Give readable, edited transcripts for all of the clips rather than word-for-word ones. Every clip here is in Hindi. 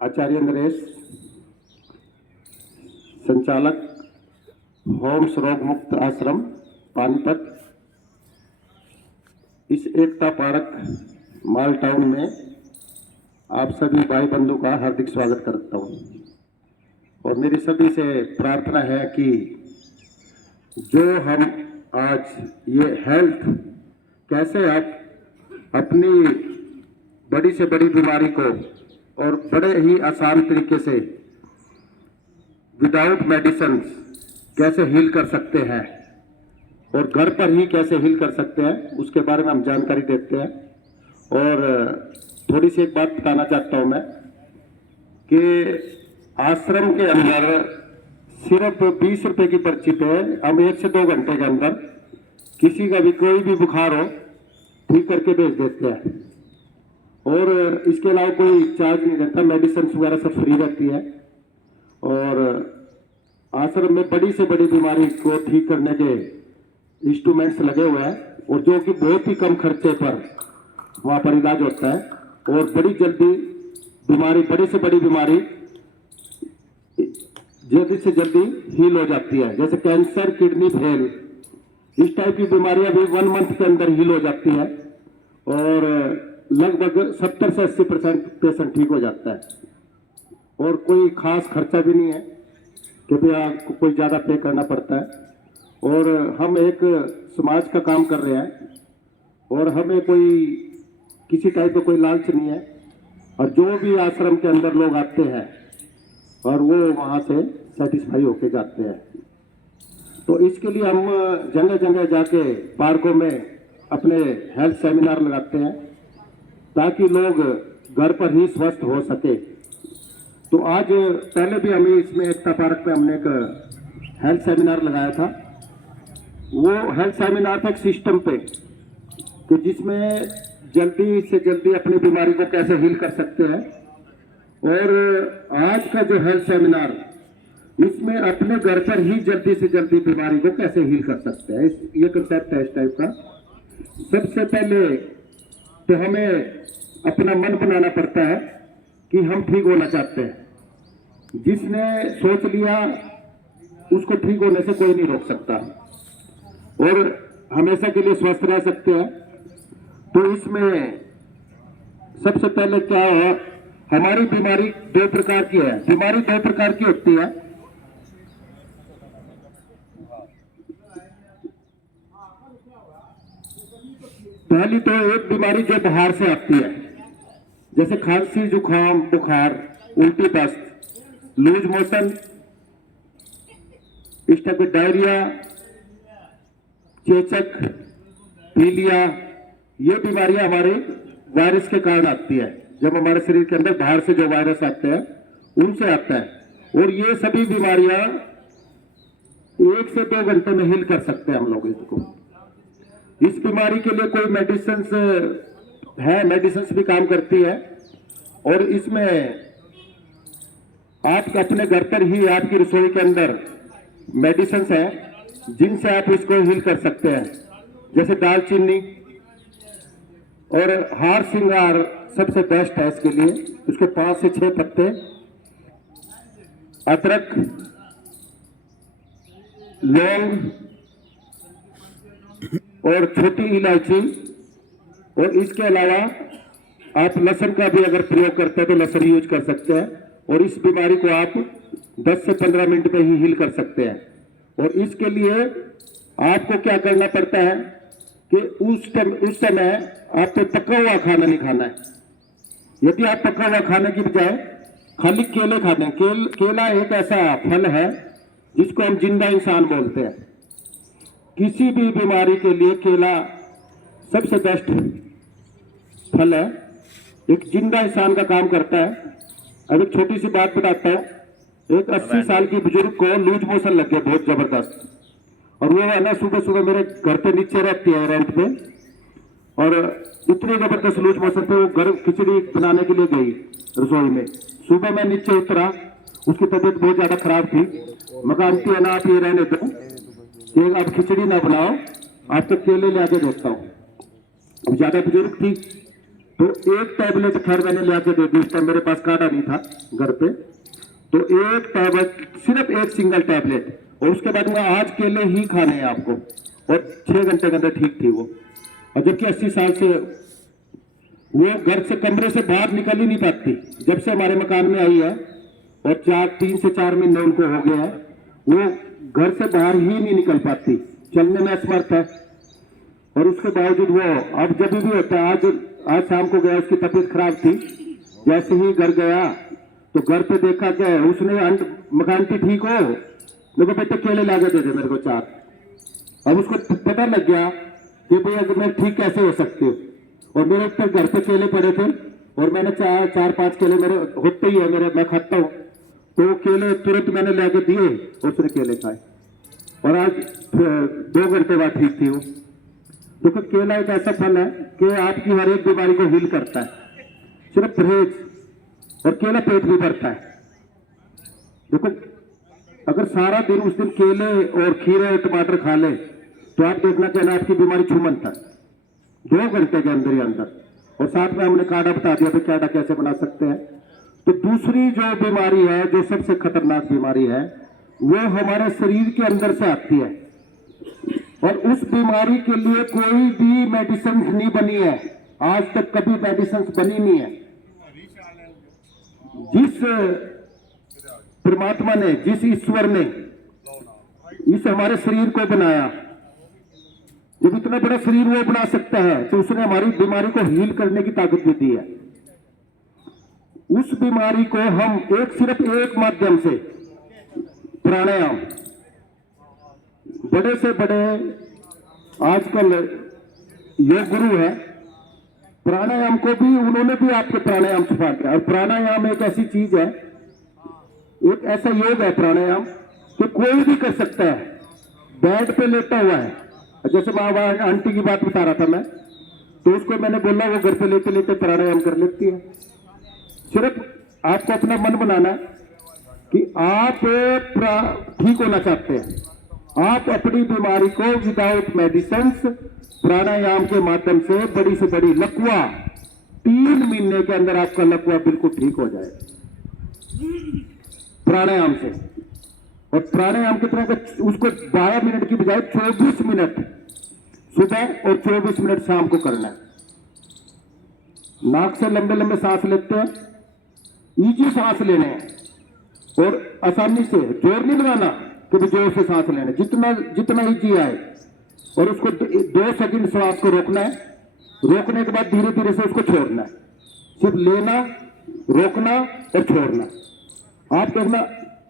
आचार्य नरेश, संचालक होम्स रोग मुक्त आश्रम पानीपत। इस एकता पार्क माल टाउन में आप सभी भाई बंधु का हार्दिक स्वागत करता हूं और मेरी सभी से प्रार्थना है कि जो हम आज ये हेल्थ कैसे आप अपनी बड़ी से बड़ी बीमारी को और बड़े ही आसान तरीके से विदाउट मेडिसिन कैसे हील कर सकते हैं और घर पर ही कैसे हील कर सकते हैं उसके बारे में हम जानकारी देते हैं। और थोड़ी सी एक बात बताना चाहता हूं मैं कि आश्रम के अंदर सिर्फ 20 रुपए की पर्ची पे हम 1 से 2 घंटे के अंदर किसी का भी कोई भी बुखार हो ठीक करके भेज देते हैं और इसके अलावा कोई चार्ज नहीं रहता। मेडिसिन वगैरह सब फ्री रहती है और आश्रम में बड़ी से बड़ी बीमारी को ठीक करने के इंस्ट्रूमेंट्स लगे हुए हैं और जो कि बहुत ही कम खर्चे पर वहाँ पर इलाज होता है और बड़ी जल्दी बीमारी, बड़ी से बड़ी बीमारी जल्दी से जल्दी हील हो जाती है। जैसे कैंसर, किडनी फेल, इस टाइप की बीमारियां भी 1 मंथ के अंदर हील हो जाती है और लगभग 70 से 80% पेशेंट ठीक हो जाता है और कोई खास खर्चा भी नहीं है कि भी आपको कोई ज़्यादा पे करना पड़ता है। और हम एक समाज का काम कर रहे हैं और हमें कोई किसी टाइप का कोई लालच नहीं है और जो भी आश्रम के अंदर लोग आते हैं और वो वहाँ से सेटिस्फाई होके जाते हैं। तो इसके लिए हम जगह जगह जाके पार्कों में अपने हेल्थ सेमिनार लगाते हैं ताकि लोग घर पर ही स्वस्थ हो सके। तो आज पहले भी हमें इसमें एकता पार्क में हमने एक हेल्थ सेमिनार लगाया था। वो हेल्थ सेमिनार था एक सिस्टम पे कि जिसमें जल्दी से जल्दी अपनी बीमारी को कैसे हील कर सकते हैं। और आज का जो हेल्थ सेमिनार, इसमें अपने घर पर ही जल्दी से जल्दी बीमारी को कैसे हील कर सकते हैं, ये कंसेप्ट है इस टाइप का। सबसे पहले तो हमें अपना मन बनाना पड़ता है कि हम ठीक होना चाहते हैं। जिसने सोच लिया उसको ठीक होने से कोई नहीं रोक सकता और हमेशा के लिए स्वस्थ रह सकते हैं। तो इसमें सबसे पहले क्या है, हमारी बीमारी 2 प्रकार की है। बीमारी 2 प्रकार की होती है। पहली तो एक बीमारी जो बाहर से आती है, जैसे खांसी, जुकाम, बुखार, उल्टी, दस्त, लूज मोशन, इस टाइप के डायरिया, चेचक, पीलिया, ये बीमारियां हमारे वायरस के कारण आती है। जब हमारे शरीर के अंदर बाहर से जो वायरस आते हैं उनसे आता है और ये सभी बीमारियां 1 से 2 घंटे में हील कर सकते हैं हम लोग इसको। इस बीमारी के लिए कोई मेडिसिन है, मेडिसिन भी काम करती है और इसमें आप अपने घर पर ही आपकी रसोई के अंदर मेडिसिन है जिनसे आप इसको हील कर सकते हैं। जैसे दालचीनी और हार श्रृंगार सबसे बेस्ट है इसके लिए। इसके 5 से 6 पत्ते, अदरक, लौंग और छोटी इलायची, और इसके अलावा आप लहसुन का भी अगर प्रयोग करते हैं तो लहसुन यूज कर सकते हैं और इस बीमारी को आप 10 से 15 मिनट में ही हील कर सकते हैं। और इसके लिए आपको क्या करना पड़ता है कि उस समय आपको पका हुआ खाना नहीं खाना है। यदि आप पका हुआ खाने की बजाय खाली केले खाते हैं, केला एक ऐसा फल है जिसको हम जिंदा इंसान बोलते हैं। किसी भी बीमारी के लिए केला सबसे बेस्ट फल है, एक जिंदा इंसान का काम करता है। अब एक छोटी सी बात बताता हूँ। एक 80 साल की बुजुर्ग को लूज मोशन लग गया बहुत जबरदस्त, और वो है ना सुबह सुबह मेरे घर पे नीचे रहती है रेंट पे, और इतने जबरदस्त लूज मोशन पे वो गर्म खिचड़ी बनाने के लिए गई रसोई में। सुबह मैं नीचे उतरा, उसकी तबीयत बहुत ज्यादा खराब थी। मगर आंटी है ना, आप ये रहने दो कि आप खिचड़ी ना बनाओ, आप तो केले ले आके देता हूँ। ज्यादा बुजुर्ग थी तो एक टैबलेट खैर मैंने ला के दे दी, उस टाइम मेरे पास कार्ड नहीं था घर पे। तो एक टैबलेट, सिर्फ एक सिंगल टैबलेट, और उसके बाद में आज केले ही खाने हैं आपको, और 6 घंटे के अंदर ठीक थी वो। और जबकि 80 साल से वो घर से, कमरे से बाहर निकल ही नहीं पाती। जब से हमारे मकान में आई है, और 3 से 4 महीने उनको हो गया है, वो घर से बाहर ही नहीं निकल पाती, चलने में असमर्थ है। और उसके बावजूद वो अब जब भी होता है, आज शाम को गया, उसकी तबीयत खराब थी, जैसे ही घर गया तो घर पे देखा क्या है, उसने मकान की ठीक हो, देखो बेटे केले ला के दे दे मेरे को 4। अब उसको पता लग गया कि भाई अगर मैं ठीक कैसे हो सकती हूँ। और मेरे ऊपर घर पे केले पड़े थे, और मैंने 4-5 केले मेरे होते ही है, मेरे मैं खाता हूँ, तो वो केले तुरंत मैंने ला के दिए, उसने केले खाए, और आज 2 घंटे बाद ठीक थी वो। देखो केला एक ऐसा फल है कि आपकी हर एक बीमारी को हील करता है, सिर्फ परहेज, और केला पेट भी भरता है। देखो अगर सारा दिन उस दिन केले और खीरे और टमाटर खा ले, तो आप देखना कहना आपकी बीमारी छूमन तक 2 घंटे के अंदर ही अंदर। और साथ में हमने काढ़ा बता दिया कि काढ़ा कैसे बना सकते हैं। तो दूसरी जो बीमारी है, जो सबसे खतरनाक बीमारी है, वो हमारे शरीर के अंदर से आती है, और उस बीमारी के लिए कोई भी मेडिसिन नहीं बनी है, आज तक कभी मेडिसिन बनी नहीं है। जिस परमात्मा ने, जिस ईश्वर ने इस हमारे शरीर को बनाया, जब इतना बड़ा शरीर वो बना सकता है, तो उसने हमारी बीमारी को हील करने की ताकत भी दी है। उस बीमारी को हम सिर्फ एक माध्यम से, प्राणायाम, बड़े से बड़े आजकल योग गुरु है, प्राणायाम को भी उन्होंने भी आपके प्राणायाम सिखा दिया। और प्राणायाम एक ऐसी चीज है, एक ऐसा योग है प्राणायाम कि कोई भी कर सकता है, बेड पे लेटा हुआ है। जैसे मैं आंटी की बात बता रहा था मैं, तो उसको मैंने बोला वो घर पे लेटे लेटे प्राणायाम कर लेती है। सिर्फ आपको अपना मन बनाना है कि आप ठीक होना चाहते हैं, आप अपनी बीमारी को विदाउट मेडिसिन प्राणायाम के माध्यम से बड़ी से बड़ी लकवा, 3 महीने के अंदर आपका लकवा बिल्कुल ठीक हो जाए प्राणायाम से। और प्राणायाम कितना का, उसको 12 मिनट की बजाय 24 मिनट सुबह और 24 मिनट शाम को करना है। नाक से लंबे लंबे सांस लेते हैं, ईजी सांस लेने हैं, और आसानी से, जोर नहीं लगाना कि जोर से सांस लेना, जितना ईजी आए। और उसको 2 सेकंड श्वास को रोकना है, रोकने के बाद धीरे धीरे से उसको छोड़ना है। सिर्फ लेना, रोकना और छोड़ना। आप देखना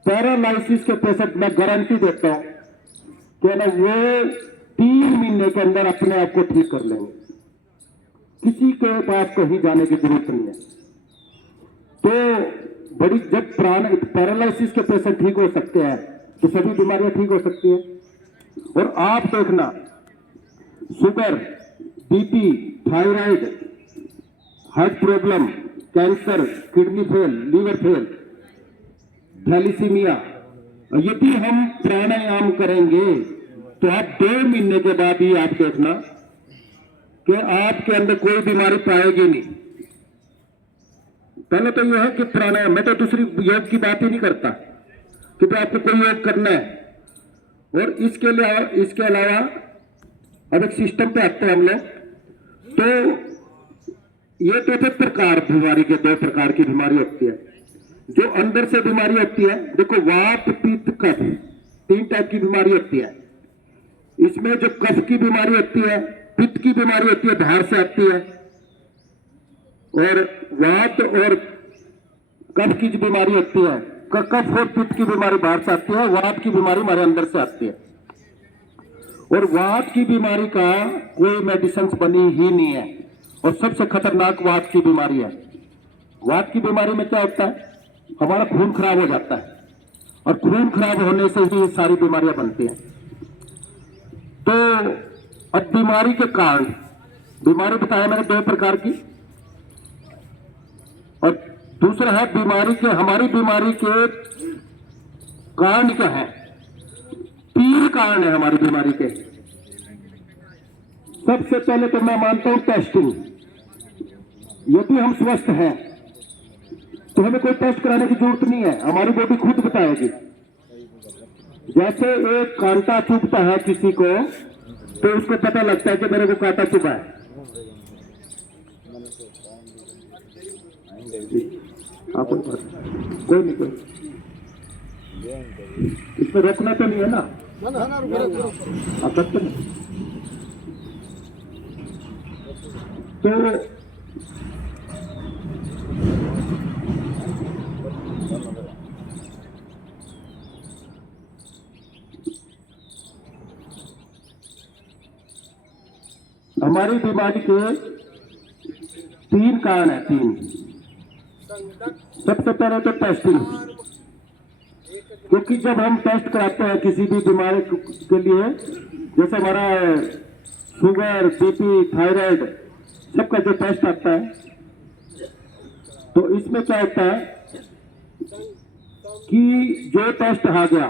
पैरालाइसिस के पेशेंट, मैं गारंटी देता हूं कि ना वो 3 महीने के अंदर अपने आप को ठीक कर लेंगे, किसी के पास कहीं जाने की जरूरत नहीं है। तो बड़ी, जब पैरालाइसिस के पेशेंट ठीक हो सकते हैं, तो सभी बीमारियां ठीक हो सकती हैं। और आप देखना sugar, BP, thyroid, heart problem, cancer, kidney fail, liver fail, thalassemia, यदि हम प्राणायाम करेंगे तो आप 2 महीने के बाद ही आप देखना कि आपके अंदर कोई बीमारी पाएगी नहीं। पहले तो यह है कि प्राणायाम, मैं तो दूसरी योग की बात ही नहीं करता कि तो आपको कोई योग करना है। और इसके अलावा अब एक सिस्टम पे आते हैं हम लोग। तो ये तो थे प्रकार, बीमारी के 2 प्रकार की बीमारी होती है। जो अंदर से बीमारी होती है, देखो वात, पित्त, कफ, 3 टाइप की बीमारी होती है। इसमें जो कफ की बीमारी होती है, पित्त की बीमारी होती है, बाहर से आती है, और वात और कफ की जो बीमारी होती है, कफ और पित्त की बीमारी बाहर से आती है, वात की बीमारी हमारे अंदर से आती है। और वात की बीमारी का कोई मेडिसिन बनी ही नहीं है, और सबसे खतरनाक वात की बीमारी है। वात की बीमारी में क्या होता है, हमारा खून खराब हो जाता है, और खून खराब होने से ही सारी बीमारियां बनती हैं। तो अब बीमारी के कारण, बीमारी बताया मैंने 2 प्रकार की, और दूसरा है बीमारी के, हमारी बीमारी के कारण क्या है। 3 कारण है हमारी बीमारी के। सबसे पहले तो मैं मानता हूं टेस्टिंग, यदि हम स्वस्थ हैं तो हमें कोई टेस्ट कराने की जरूरत नहीं है, हमारी बॉडी खुद बताएगी। जैसे एक कांटा चुभता है किसी को तो उसको पता लगता है कि मेरे को कांटा चुभा है। कोई नहीं, कोई इसमें रोकना तो नहीं है ना, आप सकते नहीं। तो हमारी बीमारी के 3 कारण है, 3। सबसे पहले तो टेस्टिंग, क्योंकि जब हम टेस्ट कराते हैं किसी भी बीमारी के लिए, जैसे हमारा शुगर, बीपी, थायराइड, सबका जो टेस्ट आता है, तो इसमें क्या होता है कि जो टेस्ट आ गया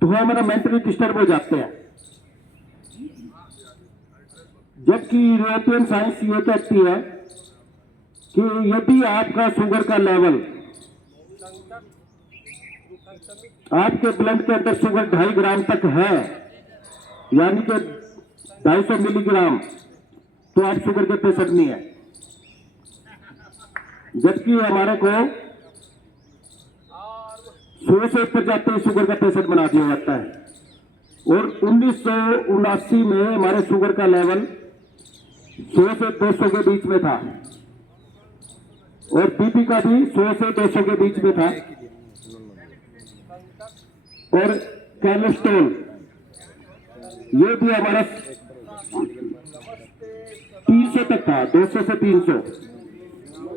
तो हमारा मेंटली डिस्टर्ब हो जाते हैं। जबकि यूरोपियन साइंस ये कहती है कि यदि आपका शुगर का लेवल, आपके ब्लड के अंदर शुगर 2.5 ग्राम तक है, यानी कि 250 मिलीग्राम, तो आप शुगर के पेशेंट नहीं है। जबकि हमारे को 100 से ऊपर जाते ही शुगर का पेशेंट बना दिया जाता है। और 1979 में हमारे शुगर का लेवल 100 से 200 के बीच में था, और बीपी का भी 100 से 200 के बीच में था, और कोलेस्ट्रॉल ये भी हमारा 300 तक था, 200 से 300।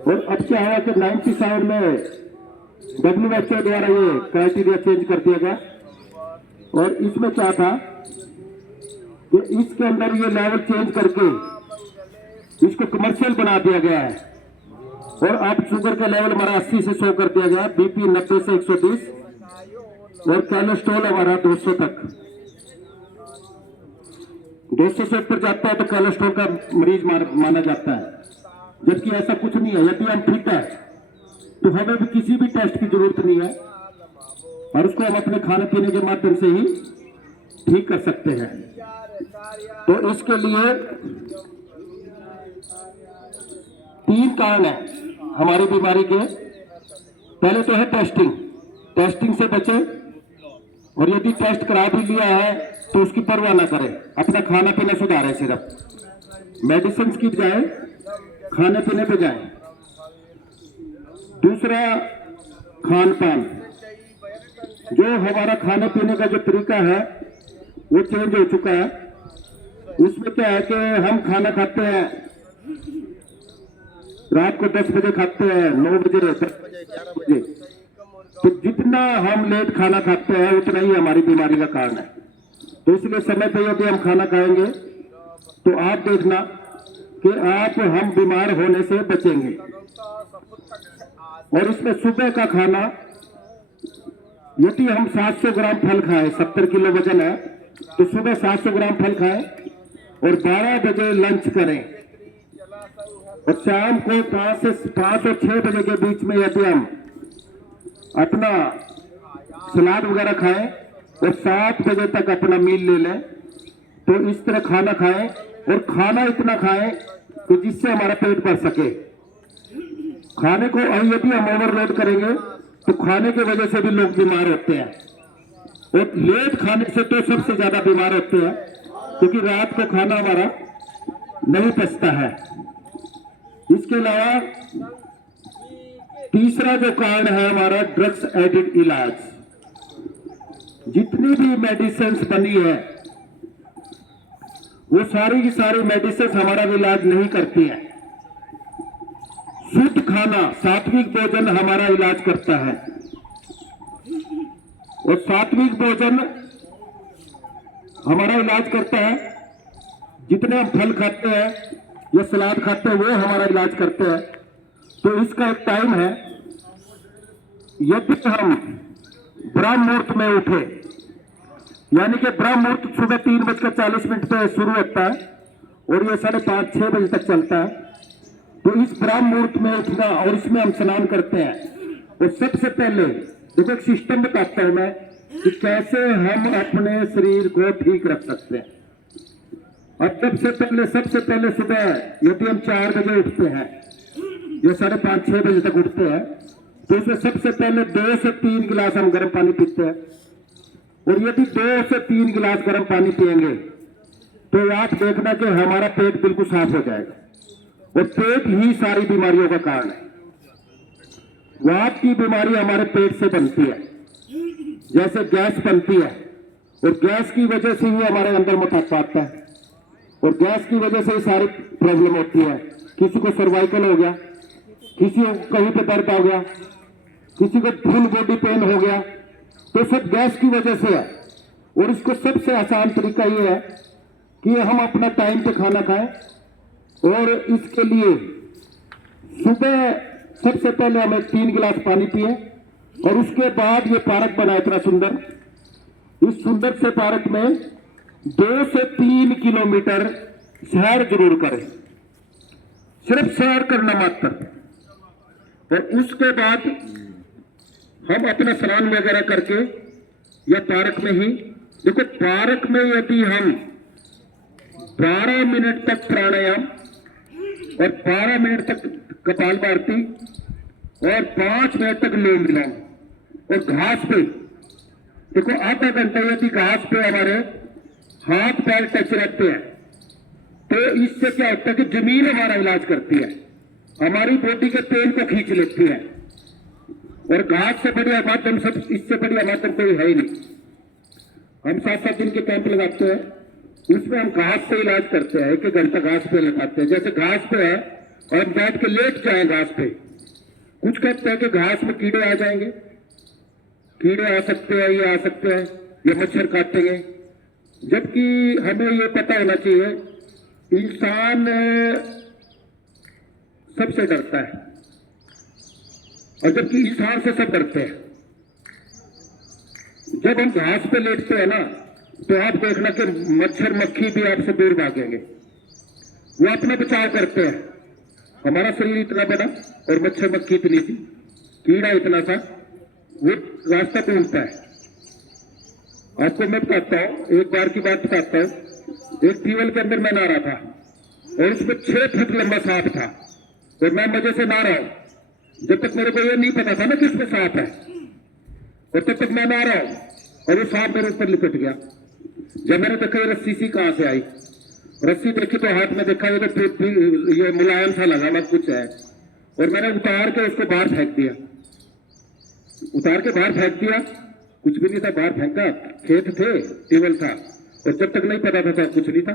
और अब क्या हुआ कि 97 में WHO द्वारा ये क्राइटेरिया चेंज कर दिया गया, और इसमें क्या था कि इसके अंदर ये लेवल चेंज करके इसको कमर्शियल बना दिया गया है, और अब शुगर का लेवल हमारा 80 से 100 कर दिया गया, बीपी 90 से 120, और कोलेस्ट्रॉल हमारा 200 तक। 200 से ऊपर जाता है तो कोलेस्ट्रॉल का मरीज माना जाता है, जबकि ऐसा कुछ नहीं है। यदि हम ठीक है तो हमें भी किसी भी टेस्ट की जरूरत नहीं है, और उसको हम अपने खाने पीने के माध्यम से ही ठीक कर सकते हैं। तो इसके लिए 3 कारण है हमारी बीमारी के। पहले तो है टेस्टिंग, टेस्टिंग से बचे, और यदि टेस्ट करा भी लिया है तो उसकी परवाह ना करें, अपना खाना पीना सुधारें, सिर्फ मेडिसिन की बजाय खाने पीने पे जाएं। दूसरा, खान पान, जो हमारा खाने पीने का जो तरीका है वो चेंज हो चुका है। उसमें क्या है कि हम खाना खाते हैं रात को 10 बजे खाते हैं, 9 बजे, 10 बजे, 11 बजे, तो जितना हम लेट खाना खाते हैं उतना ही हमारी बीमारी का कारण है। तो इसलिए समय पर यदि हम खाना खाएंगे तो आप देखना कि हम बीमार होने से बचेंगे। और इसमें सुबह का खाना, यदि हम 700 ग्राम फल खाएं, 70 किलो वजन है, तो सुबह 700 ग्राम फल खाएं, और 12 बजे लंच करें, और शाम को 5 और 6 बजे के बीच में यदि हम अपना सलाद वगैरह खाएं, और 7 बजे तक अपना मील ले लें, तो इस तरह खाना खाएं, और खाना इतना खाएं कि जिससे हमारा पेट भर सके। खाने को यदि हम ओवरलोड करेंगे तो खाने की वजह से भी लोग बीमार होते हैं, और लेट खाने से तो सबसे ज्यादा बीमार होते हैं, क्योंकि रात को खाना हमारा नहीं पचता है। इसके अलावा तीसरा जो कारण है हमारा ड्रग्स एडिड इलाज। जितनी भी मेडिसिन बनी है वो सारी की सारी मेडिसिन हमारा इलाज नहीं करती है। शुद्ध खाना, सात्विक भोजन हमारा इलाज करता है, और सात्विक भोजन हमारा इलाज करता है। जितने हम फल खाते हैं या सलाद खाते हैं वो हमारा इलाज करते हैं। तो इसका एक टाइम है, यदि हम ब्रह्म मुहूर्त में उठे, यानी कि ब्रह्म मुहूर्त सुबह 3:40 पे शुरू होता है और ये 5:30-6 बजे तक चलता है, तो इस ब्राह्म मुहूर्त में उठना और इसमें हम स्नान करते हैं। और सबसे पहले देखो एक सिस्टम बताता हूं मैं कि कैसे हम अपने शरीर को ठीक रख सकते हैं। अब सबसे पहले सुबह यदि हम 4 बजे उठते हैं या 5:30-6 बजे तक उठते हैं तो उसमें सबसे पहले 2 से 3 गिलास हम गर्म पानी पीते हैं। और यदि 2 से 3 गिलास गर्म पानी पिएंगे तो आप देखना कि हमारा पेट बिल्कुल साफ हो जाएगा। और पेट ही सारी बीमारियों का कारण है। वात की बीमारी हमारे पेट से बनती है, जैसे गैस बनती है और गैस की वजह से ही हमारे अंदर मोटापा आता है और गैस की वजह से ही सारी प्रॉब्लम होती है। किसी को सर्वाइकल हो गया, किसी को कहीं पे दर्द हो गया, किसी को फुल बॉडी पेन हो गया, तो सब गैस की वजह से है। और इसको सबसे आसान तरीका ये है कि हम अपना टाइम पे खाना खाएं। और इसके लिए सुबह सबसे पहले हमें 3 गिलास पानी पिए और उसके बाद ये पार्क बना इतना सुंदर, इस सुंदर से पार्क में 2 से 3 किलोमीटर सैर जरूर करें, सिर्फ सैर करना मात्र। और उसके बाद हम अपना स्नान वगैरह करके या पार्क में ही, देखो पार्क में यदि हम 12 मिनट तक प्राणायाम और 12 मिनट तक कपालभाति और 5 मिनट तक लोम विलोम और घास पे, देखो आधा घंटा यदि घास पे हमारे हाथ पैर टच रहते हैं तो इससे क्या होता है कि जमीन हमारा इलाज करती है, हमारी बॉडी के तेल को खींच लेती है। और घास से बढ़िया माध्यम, सब इससे बढ़िया माध्यम कोई है ही नहीं। हम 7-7 दिन के कैंप लगाते हैं, उसमें हम घास से इलाज करते हैं। 1 घंटा घास पे लगाते हैं। जैसे घास पे है और हम बैठ के लेट जाए घास पे, कुछ कहते हैं कि घास में कीड़े आ जाएंगे, कीड़े आ सकते हैं, ये आ सकते हैं, ये मच्छर काटेंगे। जबकि हमें ये पता होना चाहिए इंसान सबसे डरता है और जबकि इंसान से सब डरते हैं। जब हम घास पे लेटते हैं ना तो आप देखना कि मच्छर मक्खी भी आपसे दूर भागेंगे, वो अपना बचाव करते हैं। हमारा शरीर इतना बड़ा और मच्छर मक्खी इतनी सी, कीड़ा इतना सा, वो रास्ता ढूंढता है। आपको मैं बताता हूँ, एक बार की बात बताता हूँ। एक ट्यूबवेल के अंदर मैं नहा रहा था और उसमें 6 फुट लंबा सांप था और मैं मजे से नहा रहा हूँ। जब तक मेरे को ये नहीं पता था ना कि उसमें सांप है, और तब तक मैं नहा रहा हूँ और वो सांप मेरे ऊपर लिपट गया। जब मैंने देखा ये रस्सी सी कहां से आई, रस्सी देखी तो हाथ में देखा ये मुलायम सा लगा, मत कुछ है। और मैंने उतार के उसको बाहर फेंक दिया, उतार के बाहर फेंक दिया। कुछ भी नहीं था, बाहर फेंका, खेत थे, टेबल था और जब तक नहीं पता था कुछ नहीं था।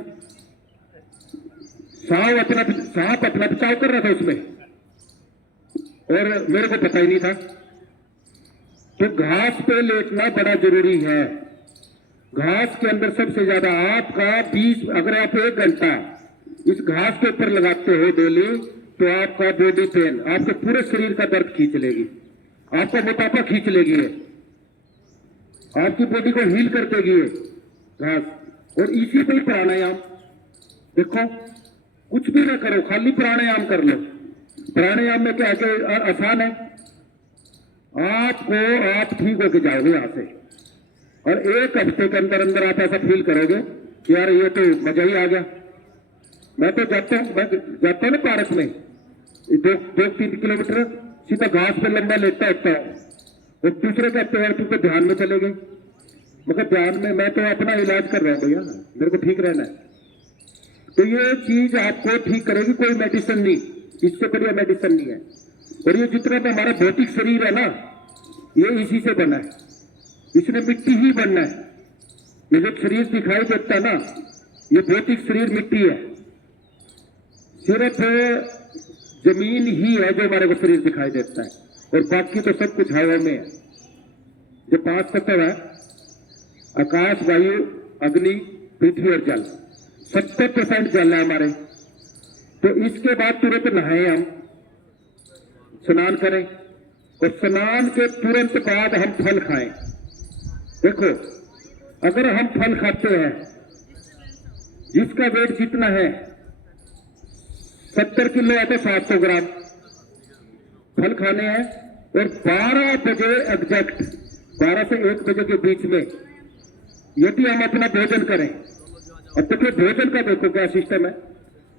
सांप अपना बचाव कर रहा था उसमें और मेरे को पता ही नहीं था। तो घास पे लेटना बड़ा जरूरी है। घास के अंदर सबसे ज्यादा आपका 20, अगर आप 1 घंटा इस घास के ऊपर लगाते हो डेली तो आपका बॉडी पेन, आपके पूरे शरीर का दर्द खींच लेगी, आपका मोटापा खींच लेगी, आपकी बॉडी को हील कर देगी घास। और इसी पे प्राणायाम, देखो कुछ भी ना करो, खाली प्राणायाम कर लो। प्राणायाम में क्या है, आसान है, आप ठीक होके जाओगे यहां से और 1 हफ्ते के अंदर अंदर आप ऐसा फील करोगे कि यार ये तो मजा ही आ गया। मैं तो जाता हूँ ना पार्क में, 2-3 किलोमीटर सीधा घास पे लंबा लेटता होता है और दूसरे कहते हैं तुम तो ध्यान में चले गए। मतलब ध्यान में, मैं तो अपना इलाज कर रहा हूँ भैया, मेरे को ठीक रहना है। तो ये चीज आपको ठीक करेगी, कोई मेडिसिन नहीं, इससे बढ़िया मेडिसिन नहीं है। और ये जितना भी हमारा भौतिक शरीर है ना, ये इसी से बना है, इसने मिट्टी ही बनना है। ये जो शरीर दिखाई देता है ना, ये भौतिक शरीर मिट्टी है, सिर्फ जमीन ही है जो हमारे को शरीर दिखाई देता है और बाकी तो सब कुछ हवा में है। जो 5 तत्व है, आकाश, वायु, अग्नि, पृथ्वी और जल, 70% जल है हमारे। तो इसके बाद तुरंत नहाए, हम स्नान करें और स्नान के तुरंत बाद हम फल खाएं। देखो अगर हम फल खाते हैं, जिसका वेट जितना है 70 किलो है तो 700 ग्राम फल खाने हैं। और 12 बजे एग्जैक्ट 12 से 1 बजे के बीच में यदि हम अपना भोजन करें, अब देखो भोजन का देखो क्या सिस्टम है।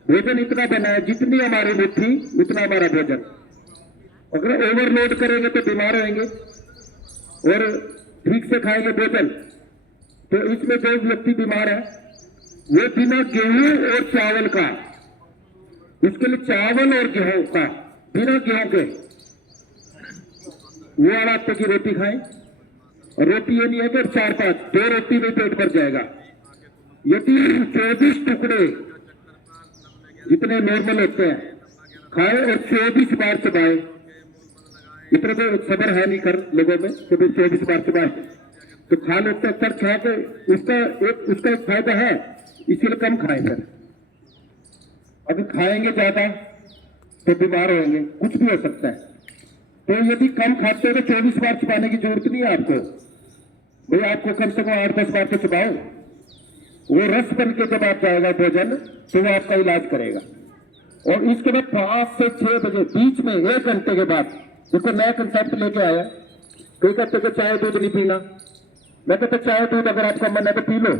भोजन इतना बना है जितनी हमारी मुट्ठी उतना हमारा भोजन। अगर ओवरलोड करेंगे तो बीमार होंगे, और ठीक से खाएंगे भोजन तो इसमें जो व्यक्ति बीमार है वो बिना गेहूं और चावल का, उसके लिए चावल और गेहूं का, बिना गेहूं के वो वाला आटे की रोटी खाएं। और रोटी ये नहीं है कि 4-5 2 रोटी में पेट भर जाएगा। यदि 24 टुकड़े जितने नॉर्मल होते हैं खाए और 24 बार चबाए, इतना तो सबर है नहीं कर लोगों में कि भाई 24 बार चबाए तो खा लेते हैं। सर खा के उसका एक फायदा है, इसीलिए कम खाएं सर। अगर खाएंगे ज्यादा तो बीमार होंगे, कुछ भी हो सकता है। तो यदि कम खाते हो तो 24 बार चबाने की जरूरत नहीं है आपको। भाई आपको कम से कम 8-10 बार तो चबाओ। वो रस बन के जब आप जाएगा भोजन तो वो आपका इलाज करेगा। और इसके बाद 5 से 6 बजे बीच में 1 घंटे के बाद देखो नया कंसेप्ट लेके आया। कोई कहते कि चाय दूध नहीं पीना, मैं कहता चाय दूध अगर आपका मन है तो पी लो,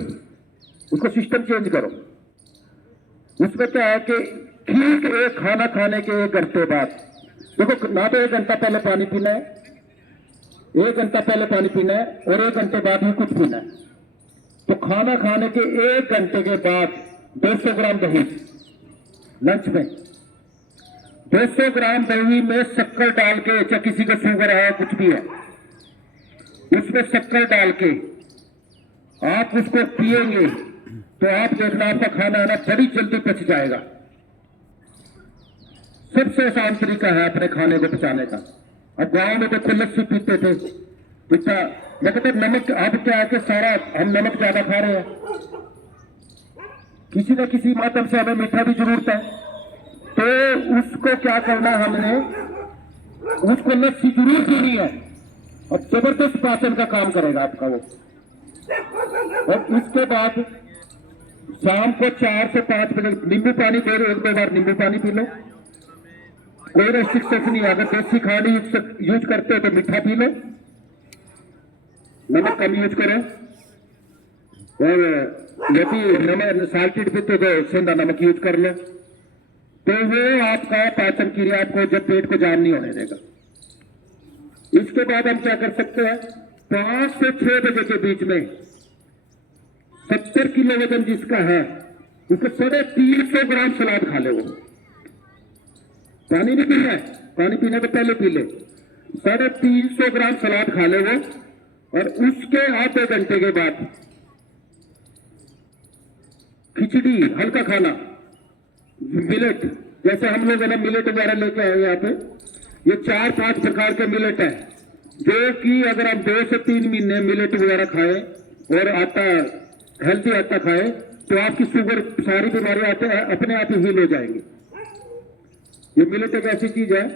उसको सिस्टम चेंज करो। उसमें क्या है कि ठीक एक खाना खाने के 1 घंटे बाद देखो ना तो 1 घंटा पहले पानी पीना है, 1 घंटा पहले पानी पीना है और 1 घंटे बाद ही कुछ पीना है। तो खाना खाने के 1 घंटे के बाद 200 ग्राम दही लंच में, 200 ग्राम दही में शक्कर डाल के, चाहे किसी का शुगर है कुछ भी है, उसमें शक्कर डाल के आप उसको पिएंगे तो आप देखना आपका खाना है ना बड़ी जल्दी पच जाएगा। सबसे आसान तरीका है अपने खाने को पचाने का। अब गांव में तो लस्सी पीते थे, पिता मैं कहते नमक, अब क्या है कि सारा हम नमक ज्यादा खा रहे हैं, किसी न किसी माध्यम से हमें मीठा भी जरूरत है। तो उसको क्या करना हमने, उसको लस्सी जरूर पीनी है और जबरदस्त पाचन का काम करेगा आपका वो। और उसके बाद शाम को 4 से 5 बजे नींबू पानी दे रहे, 1-2 बार नींबू पानी पी लो, कोई रेस्ट्रिक्शन नहीं। अगर देसी खाने यूज करते हो तो मीठा पी लो, नमक कम यूज करें। और यदि नमक साल्टेड पीते तो सेंधा नमक यूज कर लो, तो वो आपका पाचन क्रिया आपको जब पेट को जाम नहीं होने देगा। इसके बाद हम क्या कर सकते हैं, 5 से 6 बजे के बीच में 70 किलो वजन जिसका है उसको 350 ग्राम सलाद खा ले। वो पानी नहीं पीना है, पानी पीना तो पहले पी ले। 350 ग्राम सलाद खा ले वो। और उसके आधे घंटे के बाद खिचड़ी, हल्का खाना, मिलेट, जैसे हम लोग है ना मिलेट वगैरह लेके आए यहाँ पे, ये 4-5 प्रकार के मिलेट है जो कि अगर आप 2 से 3 महीने मिलेट वगैरह खाएं और आटा, हेल्थी आटा खाएं तो आपकी शुगर, सारी बीमारियां अपने आप ही हील हो जाएंगी। ये मिलेट एक ऐसी चीज है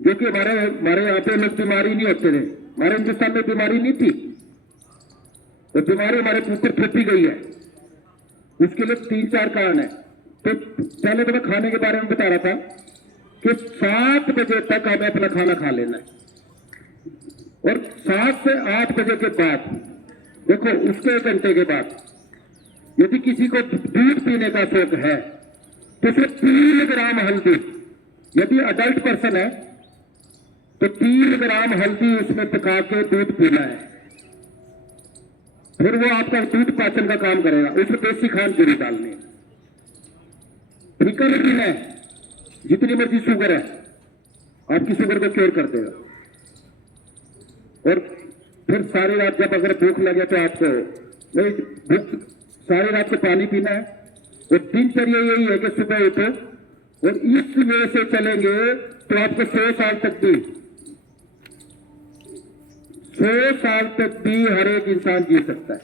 जो कि हमारे यहाँ पे लोग बीमारी नहीं होते थे, हमारे हिंदुस्तान में बीमारी नहीं थी, तो बीमारी हमारे ऊपर थोपी गई है। उसके लिए 3-4 कारण है। तो पहले तो मैं खाने के बारे में बता रहा था कि 7 बजे तक हमें अपना खाना खा लेना है और 7 से 8 बजे के बाद देखो उसके 1 घंटे के बाद यदि किसी को दूध पीने का शौक है तो सिर्फ 3 ग्राम हल्दी, यदि अडल्ट पर्सन है तो 3 ग्राम हल्दी उसमें पका के दूध पीना है, फिर वो आपका दूध पाचन का काम करेगा। उसमें देसी खांड जरूर डालनी है, फीका नहीं पीना है। जितनी मर्जी शुगर है आपकी शुगर को क्योर कर देगा। और फिर सारी रात जब अगर भूख लगे तो आपको नहीं, भूख सारी रात को पानी पीना है। और दिनचर्या यही है कि सुबह उठो और इस वे से चलेंगे तो आपको 100 साल तक भी हर एक इंसान जी सकता है।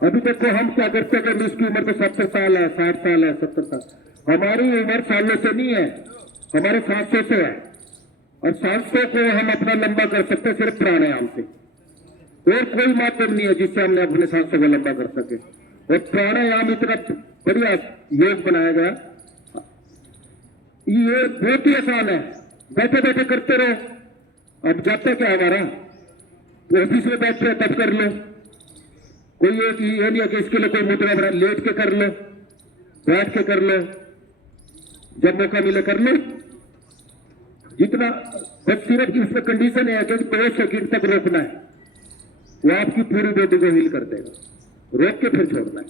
अभी देखो हम क्या करते हैं कि इसकी उम्र तो 70 साल है, 60 साल है, 70 साल। हमारी उम्र सालों से नहीं है, हमारे 700 से है। और 700 को हम अपना लंबा कर सकते हैं सिर्फ प्राणायाम से, और कोई माध्यम नहीं है जिससे हमने अपने 700 को लंबा कर सके। और प्राणायाम इतना बढ़िया योग बनाया गया ये बहुत ही आसान है, बैठे बैठे करते रहो। अब जाता क्या हमारा, तो ऑफिस में बैठे तब कर लो, कोई ये नहीं है कि इसके लिए कोई मुद्रा बना, लेट के कर लो, बैठ के कर लो, जब मौका मिले कर लो जितना। बस सिर्फ इसमें कंडीशन है कि 2 सेकंड तक रोकना है, वो आपकी पूरी बॉडी को हील कर देगा, रोक के फिर छोड़ना है।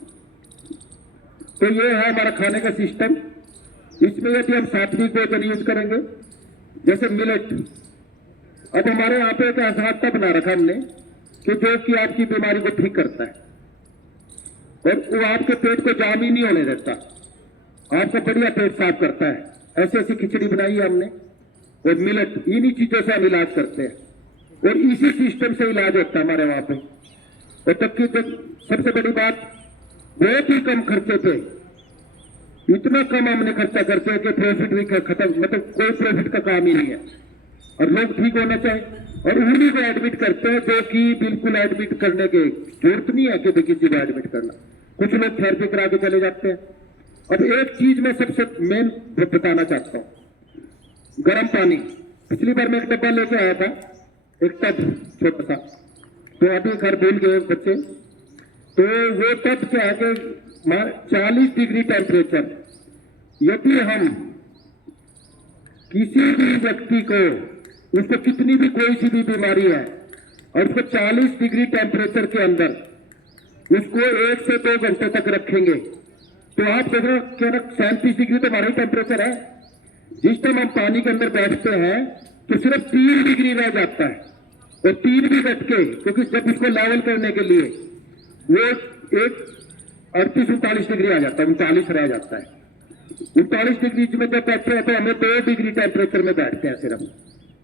तो ये है हमारा खाने का सिस्टम। इसमें यदि हम सात्विक भोजन यूज करेंगे जैसे मिलेट, अब हमारे यहाँ पे एक आसाता बना रखा हमने कि जो कि आपकी बीमारी को ठीक करता है और वो आपके पेट को जाम ही नहीं होने देता, आपका बढ़िया पेट साफ करता है। ऐसी ऐसी खिचड़ी बनाई है हमने और मिलेट, इन्हीं चीजों से हम इलाज करते हैं और इसी सिस्टम से इलाज होता है हमारे वहां पे। और तब की तो सबसे बड़ी बात, बहुत ही कम खर्चे पे, इतना कम हमने खर्चा करते हैं कि प्रॉफिट भी खत्म, मतलब कोई प्रॉफिट का काम ही नहीं है और लोग ठीक होना चाहिए। और उन्हीं को एडमिट करते हैं जो कि बिल्कुल एडमिट करने की जरूरत नहीं है कि किसी को एडमिट करना, कुछ लोग थेरेपी करा के चले जाते हैं। अब एक चीज मैं सबसे मेन बताना चाहता हूँ, गर्म पानी। पिछली बार मैं एक डब्बा लेके आया था, एक टब छोटा सा, तो अभी घर भूल गए बच्चे, तो वो टब क्या है कि 40 डिग्री टेम्परेचर, यदि हम किसी भी व्यक्ति को, उसको कितनी भी कोई सी भी बीमारी है और उसको 40 डिग्री टेम्परेचर के अंदर उसको 1 से 2 घंटे तक रखेंगे, तो आप देख रहे हो क्या ना, 37 डिग्री तो हमारा ही टेम्परेचर है। जिस टाइम हम पानी के अंदर बैठते हैं तो सिर्फ 3 डिग्री रह जाता है, और 3 भी घट के, क्योंकि जब उसको लेवल करने के लिए वो एक 38-39 डिग्री आ जाता है, 39 रह जाता है। 39 डिग्री में जब बैठते हैं तो हमें 2 डिग्री टेम्परेचर में बैठते हैं सिर्फ,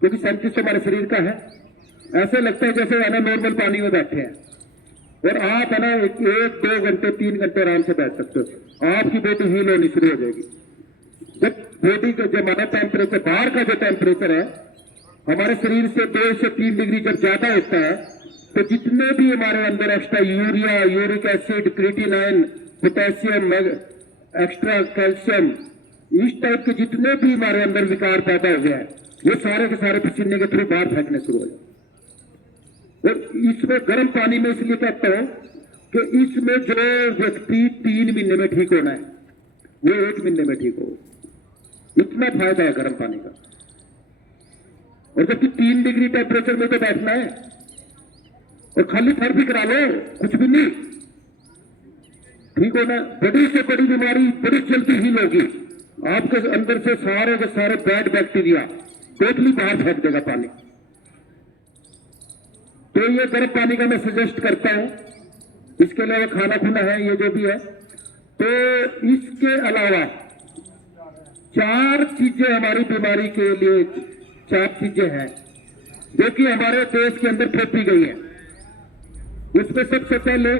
क्योंकि 37 हमारे शरीर का है। ऐसे लगता है जैसे है ना नॉर्मल पानी में बैठे हैं, और आप है ना 1-2 घंटे 3 घंटे आराम से बैठ सकते हो, आपकी बॉडी हील होनी शुरू हो जाएगी। जब बॉडी का जो हमारा टेम्परेचर, बाहर का जो टेम्परेचर है हमारे शरीर से 2 से 3 डिग्री जब ज्यादा होता है, तो जितने भी हमारे अंदर extra urea, uric acid, creatinine, potassium, extra calcium, इस टाइप के जितने भी हमारे अंदर विकार पैदा हो गया है, वो सारे के सारे पसीने के थ्रू बाहर फेंकने शुरू हो जाए। और इसमें गर्म पानी में इसलिए कहता हूं कि इसमें जो व्यक्ति 3 महीने में ठीक होना है वो 1 महीने में ठीक हो, इतना फायदा है गर्म पानी का। और जबकि 3 डिग्री टेम्परेचर में तो बैठना है और खाली थेरेपी करा लो, कुछ भी नहीं, ठीक होना। बड़ी से बड़ी बीमारी बड़ी जल्दी हील होगी, आपके अंदर से सारे के सारे बैड बैक्टीरिया टोटली बाहर फेंक देगा पानी। तो ये गर्म पानी का मैं सजेस्ट करता हूं। इसके अलावा खाना खुना है, ये जो भी है, तो इसके अलावा 4 चीजें हमारी बीमारी के लिए, 4 चीजें हैं जो कि हमारे देश के अंदर थोपी गई है। उसमें सबसे पहले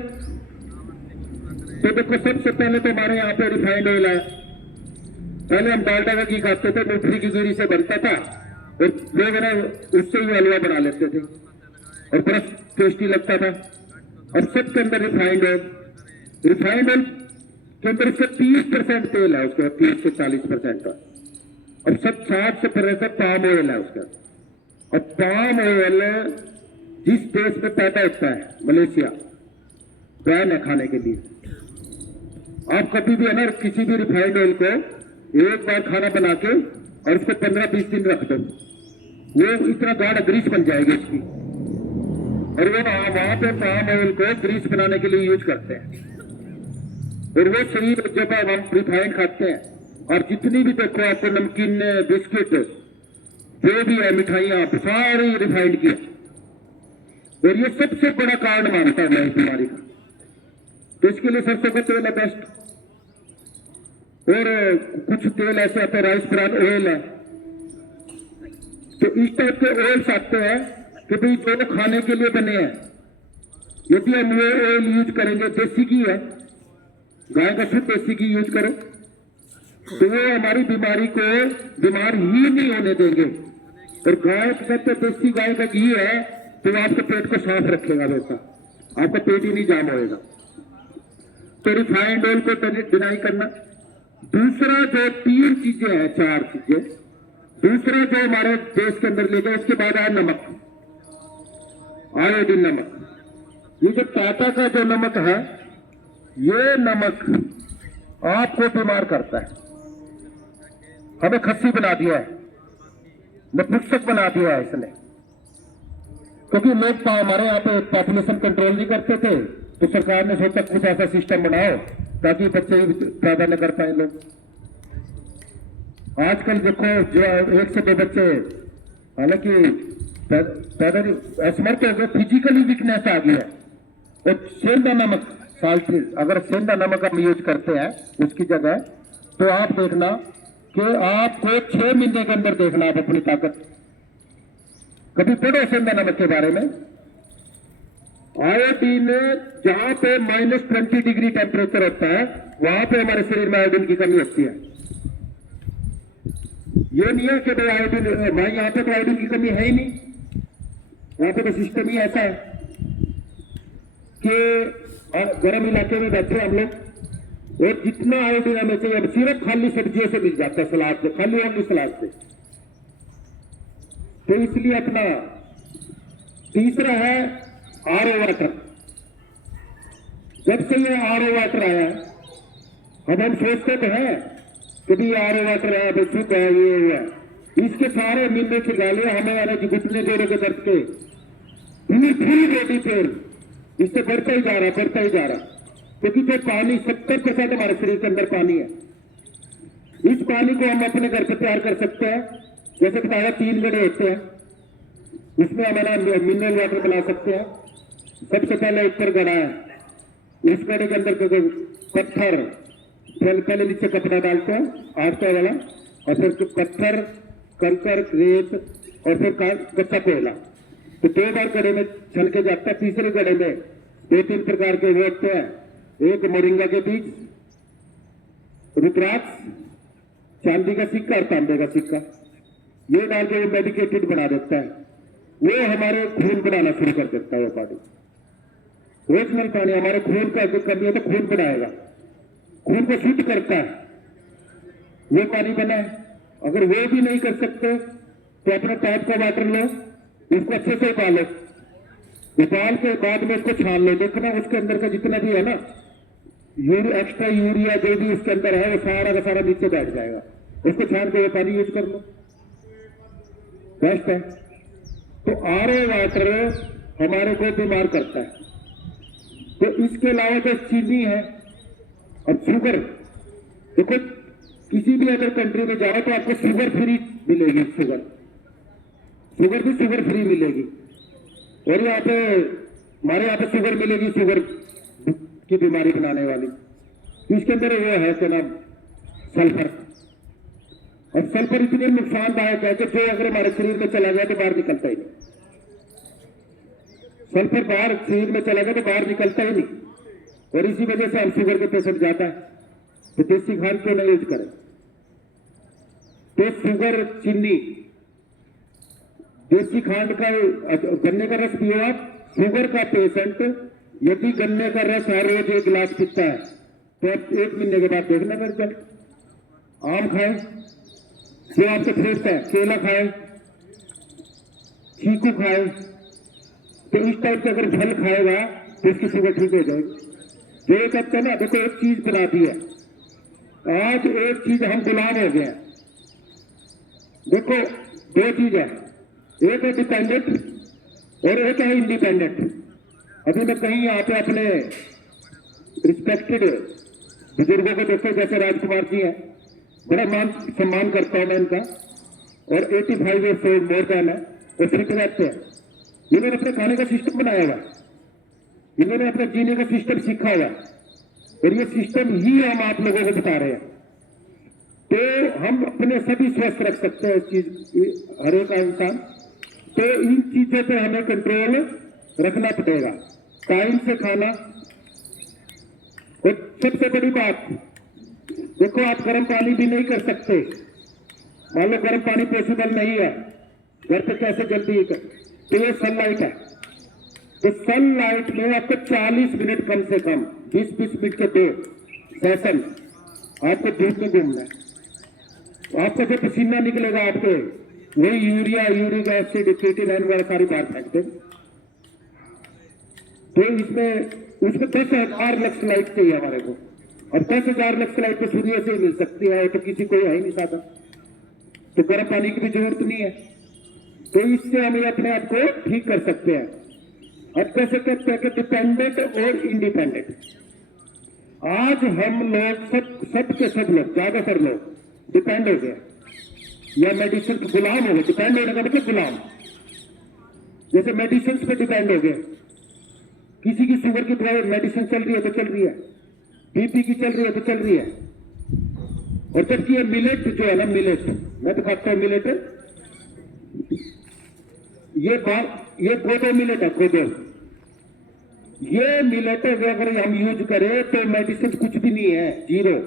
तो देखो, सबसे पहले तो हमारे यहाँ पे रिफाइंड ऑयल है। पहले हम डालडा का घी खाते थे, मूंगफली की गिरी से बनता था और लोग ना उससे ही हलवा बना लेते थे और बड़ा टेस्टी लगता था। और सबके अंदर रिफाइंड ऑयल, रिफाइंड ऑयल के अंदर इसका 30% तेल है, उसका 30 से 40% का, और सब 60% पाम ऑयल है उसका। और पाम ऑयल जिस देश में पैदा होता है, मलेशिया, बैन है खाने के लिए। आप कभी भी है ना किसी भी रिफाइंड ऑयल को एक बार खाना बना के और उसको 15-20 दिन रख दो, वो इतना गाढ़ा ग्रीस बन जाएगी इसकी। और वो वहां पे पाम ऑयल को ग्रीस बनाने के लिए यूज करते हैं। और वो शरीर जब हम रिफाइंड खाते हैं, और जितनी भी देखो आपको नमकीन, बिस्किट, जो भी है, मिठाइयां, सारी रिफाइंड की। और ये सबसे बड़ा कारण मानता है मैं इस बीमारी का। तो इसके लिए सरसों का तेल है बेस्ट। और कुछ तेल ऐसे आते हैं, राइस ब्रान ऑयल है। तो इस टाइप के ऑयल्स आते हैं कि भाई जो खाने के लिए बने हैं, यदि हम वो ऑयल यूज करेंगे, देसी घी है, गाय का शुद्ध देसी घी यूज करो, तो वो हमारी बीमारी को बीमार ही नहीं होने देंगे। और गाय कहते देसी गाय का घी है तो आपके पेट को साफ रखेगा, वैसा आपका पेट ही नहीं जाम होएगा। तो रिफाइंड ऑयल को डिनाई करना, दूसरा जो 3 चीजें हैं, 4 चीजें, दूसरा जो हमारे देश के अंदर ले गए, उसके बाद आया नमक, आयोडीन नमक। ये जो टाटा का जो नमक है, ये नमक आपको बीमार करता है, हमें खस्सी बना दिया है, नपुंसक बना दिया है इसने। क्योंकि लोग हमारे यहाँ पे पॉपुलेशन कंट्रोल नहीं करते थे, तो सरकार ने सोचा कुछ ऐसा सिस्टम बनाओ ताकि बच्चे पैदा न कर पाए लोग। आजकल देखो जो 1 से 2 बच्चे, हालांकि पैदा असमर्थ हो गए, फिजिकली वीकनेस आ गई है। और सेंधा नमक, साल्ट, अगर सेंधा नमक हम यूज करते हैं उसकी जगह, तो आप देखना कि आपको 6 महीने के अंदर देखना आप अपनी ताकत। कभी पढ़ो सेंधा नमक के बारे में। आयोडीन जहां पे -20 डिग्री टेम्परेचर होता है, वहां पे हमारे शरीर में आयोडीन की कमी होती है। ये नहीं है कि भाई आयोडीन, भाई यहाँ पे तो आयोडीन की कमी है ही नहीं, यहाँ पे तो सिस्टम ही ऐसा है कि गर्म इलाके में बैठे हम लोग, और जितना आयोडीन हमें चाहिए अब सिर्फ खाली सब्जियों से मिल जाता है, सलाद से, खाली ओनली सलाद से। तो इसलिए अपना तीसरा है आरओ वाटर। जब से ये आरओ वाटर आया, हम सोचते तो हैं कि भी आरओ वाटर है, अब शुद्ध है, ये हुआ, इसके सारे मिनरल्स डाले हमें वाले जो घुटने जोड़ों के दर्द के पूरी बॉडी पेन इससे बढ़ता ही जा रहा, बढ़ता ही जा रहा। क्योंकि जो पानी 70% हमारे शरीर के अंदर पानी है, इस पानी को हम अपने घर पर तैयार कर सकते हैं। जैसे बताया 3 गड़े होते हैं, इसमें हमारा मिनरल वाटर बना सकते हैं। सबसे पहले ऊपर गड़ा है, इस गड़े के अंदर पत्थर, पहले नीचे कपड़ा डालते हैं आटा वाला, और फिर पत्थर, कंकर, रेत, और फिर कच्चा कोयला। तो 2 बार गड़े में छलके जाता है। तीसरे गड़े में 2-3 प्रकार के वो होते हैं, एक मोरिंगा के बीज, रुद्राक्ष, चांदी का सिक्का और तांबे का सिक्का, ये डाल के वो मेडिकेटेड बना देता है। वो हमारे खून बनाना शुरू कर देता है। वो पानी, ओरिजिनल पानी, हमारे खून का अगर कमी है तो खून बनाएगा, खून को शुद्ध करता है, वो पानी बना है। अगर वो भी नहीं कर सकते तो अपना टैप का वाटर लो, उसको अच्छे से उबालो, उबाल के बाद में उसको छान लो, देखना उसके अंदर का जितना भी है ना एक्स्ट्रा यूरिया जो भी उसके अंदर है, वो सारा का सारा नीचे बैठ जाएगा। उसको छान के वो पानी यूज कर लो, बेस्ट है। तो आरओ वाटर हमारे को बीमार करता है। तो इसके अलावा जो चीनी है और शुगर, देखो किसी भी अगर कंट्री में जाओ तो आपको शुगर फ्री मिलेगी, शुगर भी शुगर फ्री मिलेगी। और यहाँ पे हमारे यहाँ पे शुगर मिलेगी, शुगर की बीमारी बनाने वाली। इसके अंदर वो है क्या नाम, सल्फर। और सल्फर इतने नुकसानदायक है कि जो अगर हमारे शरीर में चला गया तो बाहर निकलता ही नहीं। सल्फर बाहर शरीर में चला गया तो बाहर निकलता ही नहीं, और इसी वजह से हम शुगर के पेशेंट जाता है। तो देसी खान क्यों नहीं यूज करें? तो शुगर, चीनी, देसी खांड का, गन्ने का रस पियो आप। शुगर का पेशेंट यदि गन्ने का रस हर रोज 1 गिलास पीता है तो आप 1 महीने के बाद देखना कर चले। आम खाए, जो आपके फ्रूट्स है, केला खाए, चीकू खाए, तो इस टाइप का अगर फल खाएगा तो इसकी शुगर ठीक हो जाएगी। जो ये कहते हैं ना, देखो एक चीज बना दी है, आज एक चीज हम गुलाम हो गए हैं। देखो 2 चीज है, एक है डिपेंडेंट और एक है इंडिपेंडेंट। अभी मैं कहीं यहाँ पे अपने रिस्पेक्टेड बुजुर्गों को देखो, जैसे राजकुमार जी हैं, बड़ा मान सम्मान करता हूं मैं इनका, और 85 ईयर्स से मोर देन है, वो फिट रहते हैं। इन्होंने अपने खाने का सिस्टम बनाया हुआ, इन्होंने अपने जीने का सिस्टम सीखा हुआ, और ये सिस्टम ही हम आप लोगों को बता रहे हैं। तो हम अपने सभी स्वस्थ रख सकते हैं, इस चीज हर एक इंसान। तो इन चीजों पे हमें कंट्रोल रखना पड़ेगा, टाइम से खाना। और सबसे बड़ी बात, देखो आप गर्म पानी भी नहीं कर सकते, मान लो गर्म पानी पॉसिबल नहीं है घर पे, कैसे जल्दी कर, तो ये सनलाइट है। तो सनलाइट में आपको 40 मिनट कम से कम, 20-20 मिनट के 2 सेशन आपको धूप में घूमना है, तो आपका जो पसीना निकलेगा आपके वही यूरिया, यूरिक एसिड, केटिनाइन वगैरह सारी बाहर फेंकते। तो इसमें उसमें 10,000 नक्सलाइट चाहिए हमारे को, और 10,000 नक्सलाइट तो सूर्य से ही मिल सकती है, तो किसी को है ही नहीं साधन, तो गर्म पानी की भी जरूरत नहीं है। तो इससे हम अपने आप को ठीक कर सकते हैं। अब कैसे कहते हैं कि डिपेंडेंट और इंडिपेंडेंट। आज हम लोग सब के सब लोग, ज्यादातर लोग डिपेंड हो गए या मेडिसिन के गुलाम हो गए। डिपेंड होने का मतलब गुलाम, जैसे मेडिसिन पे डिपेंड हो गए। किसी की शुगर की दवाई मेडिसिन चल रही है तो चल रही है, बीपी की चल रही है तो चल रही है। और जबकि ये मिलेट जो है ना, मिलेट मैं तो खाता हूं मिलेट, ये कोदो मिलेट है, कोदो। ये मिलेट अगर हम यूज करें तो मेडिसिन कुछ भी नहीं है, जीरो।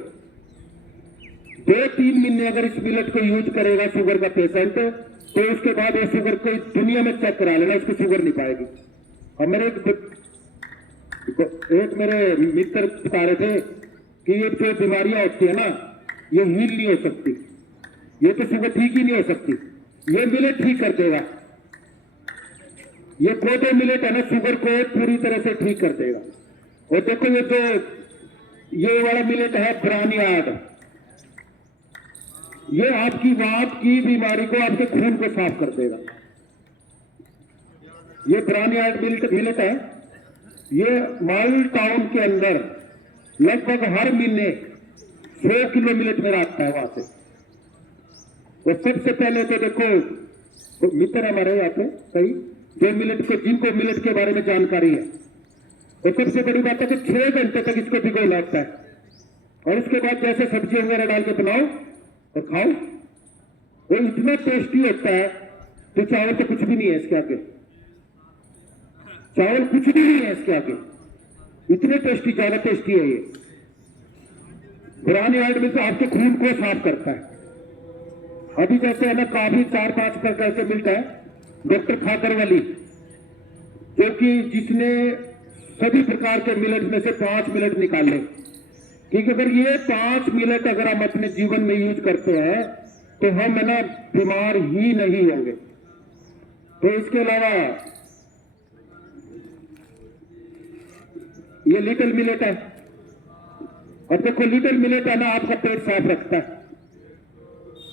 2-3 महीने अगर इस मिलेट को यूज करेगा शुगर का पेशेंट, तो उसके बाद वो शुगर को दुनिया में चेक करा लेना, उसको शुगर नहीं पाएगी। और मेरे एक मेरे मित्र बता रहे थे कि ये जो बीमारियां होती है ना, ये हील नहीं हो सकती, ये तो शुगर ठीक ही नहीं हो सकती, ये मिलेट ठीक कर देगा। ये कोदो मिलेट है ना, शुगर को पूरी तरह से ठीक कर देगा। और देखो ये जो ये वाला मिलेट है ब्रानियार्ड, ये आपकी वात की बीमारी को, आपके खून को साफ कर देगा। ये ब्रानियार्ड मिलेट है, ये माइल टाउन के अंदर लगभग हर महीने 100 किलो मिलेट मेरा आता है वहां से। तो सबसे पहले तो देखो, तो मित्र हमारे यहाँ पे कई जो मिलेट को, जिनको मिलेट के बारे में जानकारी है, तो सबसे बड़ी बात है कि 6 घंटे तक इसको भिगोना होता है, और उसके बाद जैसे सब्जी वगैरह डाल के बनाओ और खाओ। वो इतना टेस्टी होता है, तो चावल तो कुछ भी नहीं है इसके आगे, चावल कुछ भी नहीं है इसके आगे, इतने टेस्टी, ज्यादा टेस्टी है ये। पुराने आर्ट में तो आपके खून को साफ करता है। अभी जैसे है ना, काफी 4-5 प्रकार से मिलता है, डॉक्टर खादरवली, जो कि जिसने सभी प्रकार के मिलेट में से 5 मिलेट निकाले, क्योंकि अगर ये 5 मिलेट अगर हम अपने जीवन में यूज करते हैं तो हम है ना बीमार ही नहीं होंगे। तो इसके अलावा ये लिटिल मिलेट है, और देखो लिटिल मिलेट है ना, आपका पेट साफ रखता है,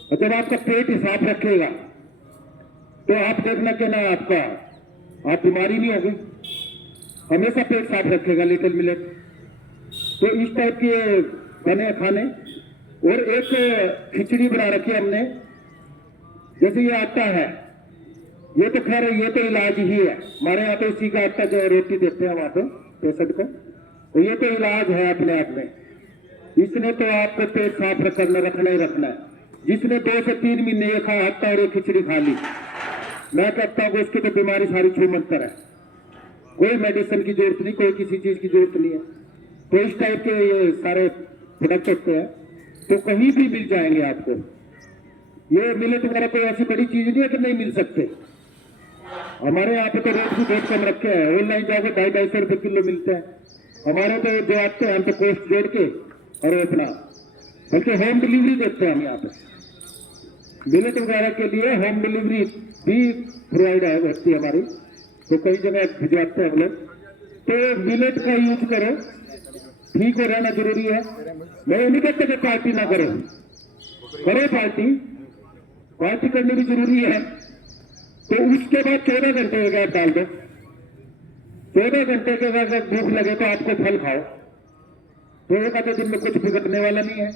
और जब आपका पेट साफ रखेगा तो आप देखना कि ना आप बीमारी नहीं होगी, हमेशा पेट साफ रखेगा लिटिल मिलेट। तो इस टाइप के बने खाने। और एक खिचड़ी बना रखी है हमने, जैसे ये आटा है, ये तो खैर ये तो इलाज ही है, हमारे यहाँ तो इसी का आटा जो रोटी देते हैं वहां पे पेशेंट को, तो ये तो इलाज है अपने आप में। इसने तो आपको पेट साफ रखना ही रखना है। जिसने 2 से 3 महीने ये खा आटा और ये खिचड़ी खा ली, मैं कहता हूँ उसकी तो बीमारी सारी छूमंतर है, कोई मेडिसिन की जरूरत नहीं, कोई किसी चीज की जरूरत नहीं है। तो इस टाइप के ये सारे प्रोडक्ट होते हैं, तो कहीं भी मिल जाएंगे आपको। ये मिलेट वगैरह कोई ऐसी बड़ी चीज नहीं है कि नहीं मिल सकते। हमारे यहाँ पे तो रेट भी बहुत कम रखे हैं, ऑनलाइन जाओगे 250-250 रुपये किलो मिलते हैं। हमारे तो जो आते हैं हम तो कॉस्ट जोड़ के और अपना, बल्कि होम डिलीवरी देते हैं हम यहाँ पे। मिलेट वगैरह के लिए होम डिलीवरी भी प्रोवाइड होती है हमारी, तो कई जगह भिजवाते हैं हम लोग। तो मिलेट का यूज करो, ठीक हो रहना जरूरी है। मैं ये नहीं कहता कि पार्टी ना करो, करो पार्टी करनी भी जरूरी है। तो उसके बाद 14 घंटे का गैप डाल दो, 14 घंटे के बाद अगर भूख लगे तो आपको फल खाओ, तो एक आधे दिन में कुछ बिगड़ने वाला नहीं है।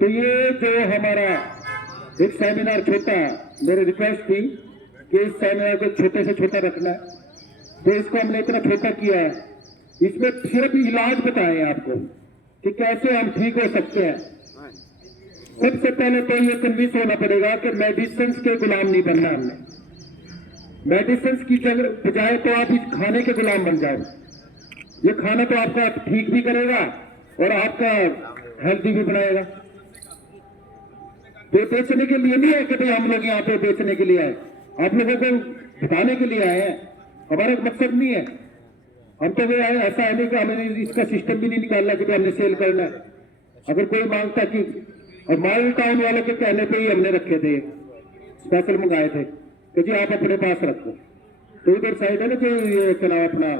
तो ये जो हमारा एक सेमिनार छोटा, मेरी रिक्वेस्ट थी कि इस सेमिनार को छोटे से छोटा रखना है, तो इसको हमने इतना छोटा किया है। इसमें सिर्फ इलाज बताए आपको कि कैसे हम ठीक हो सकते हैं। सबसे पहले तो ये कन्विंस होना पड़ेगा कि मेडिसिन के गुलाम नहीं बनना हमने। मेडिसिन की जगह बजाय तो आप इस खाने के गुलाम बन जाओ। ये खाना तो आपका ठीक भी करेगा और आपका हेल्दी भी बनाएगा। तो बेचने के लिए नहीं है कि भाई हम लोग यहाँ पे बेचने के लिए आए, आप लोगों को बताने के लिए आए हैं, हमारा मकसद नहीं है। हम तो ऐसा है नहीं कि हमने इसका सिस्टम भी नहीं निकालना कि हमने सेल करना है। अगर कोई मांगता कि, और माल टाउन वालों के कहने पे ही हमने रखे थे, स्पेशल मंगाए थे कि जी आप अपने पास रखो। तो इधर साइड है ना जो ये क्या नाम अपना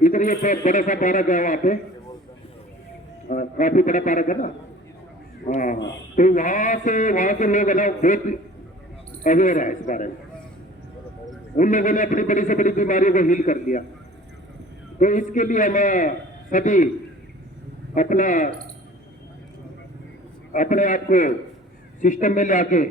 इधर ये बड़ा सा पार्क है वहाँ पे, काफी बड़ा पार्क है ना। हाँ, तो वहां से वहां के लोग है ना बहुत अवेयर है इस बारे में। उन लोगों ने अपनी बड़ी से बड़ी बीमारियों को हील कर लिया। तो इसके लिए हम सभी अपना अपने आप को सिस्टम में लाके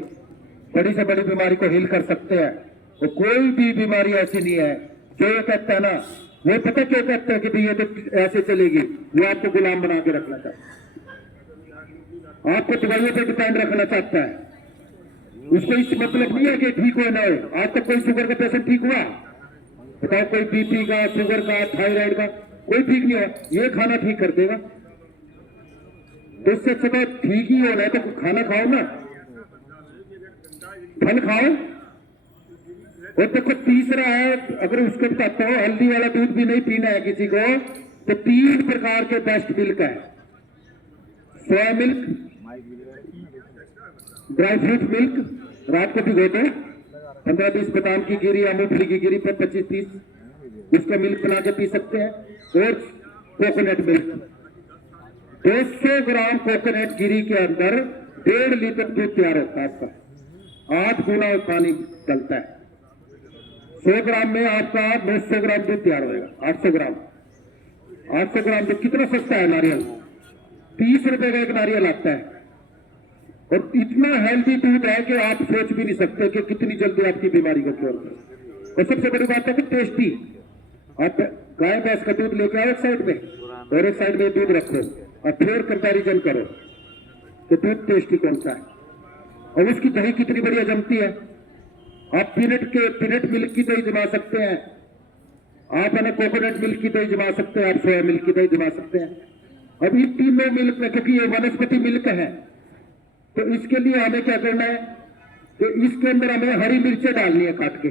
बड़ी से बड़ी बीमारी को हील कर सकते हैं। तो कोई भी बीमारी ऐसी नहीं है जो ये कहता है ना, वो पता क्यों कहते हैं कि भाई ये तो ऐसे चलेगी, वो आपको गुलाम बना के रखना चाहता है, आपको दवाइयों पर डिपेंड रखना चाहता है। उसको इस मतलब नहीं है कि ठीक हो ना हो। आज तक कोई शुगर का पेशेंट ठीक हुआ बताओ? कोई बीपी का, शुगर का, थायराइड का कोई ठीक नहीं हुआ। ये खाना ठीक कर देगा। तो इससे अच्छा तो ठीक ही होना है तो खाना खाओ ना, फल खाओ। और देखो तीसरा है, अगर उसको बताता हूँ, हल्दी वाला दूध भी नहीं पीना है किसी को, तो 3 प्रकार के बेस्ट मिल्क है। Soya milk, dry fruit milk, रात को भिगो दो, 15-20 बादाम की गिरी या मूंगफली की गिरी पर 25-30 उसका मिल्क बना के पी सकते हैं। और कोकोनट मिल्क, 200 ग्राम कोकोनट गिरी के अंदर 1.5 लीटर दूध तैयार होता है आपका। 8 गुना पानी डलता है। 100 ग्राम में आपका 900 ग्राम दूध तैयार होगा। 800 ग्राम 800 ग्राम दूध कितना सस्ता है नारियल, 30 रुपए का एक नारियल आता है। और इतना हेल्दी दूध है कि आप सोच भी नहीं सकते कि कितनी जल्दी आपकी बीमारी को क्योर करे। और सबसे बड़ी बात है कि टेस्टी। आप गाय भैंस का दूध लेके आओ एक साइड में, और एक साइड में दूध रखो और फिर कंपैरिजन करो कि दूध टेस्टी कौन सा है। और उसकी दही कितनी बढ़िया जमती है। आप पीनट मिल्क की दही जमा सकते हैं, आप है ना कोकोनट मिल्क की दही जमा सकते हैं, आप सोया मिल्क की दही जमा सकते हैं। अब इन तीनों मिल्क में, क्योंकि ये वनस्पति मिल्क है, तो इसके लिए हमें क्या करना है कि इसके अंदर हमें हरी मिर्चें डालनी है काट के,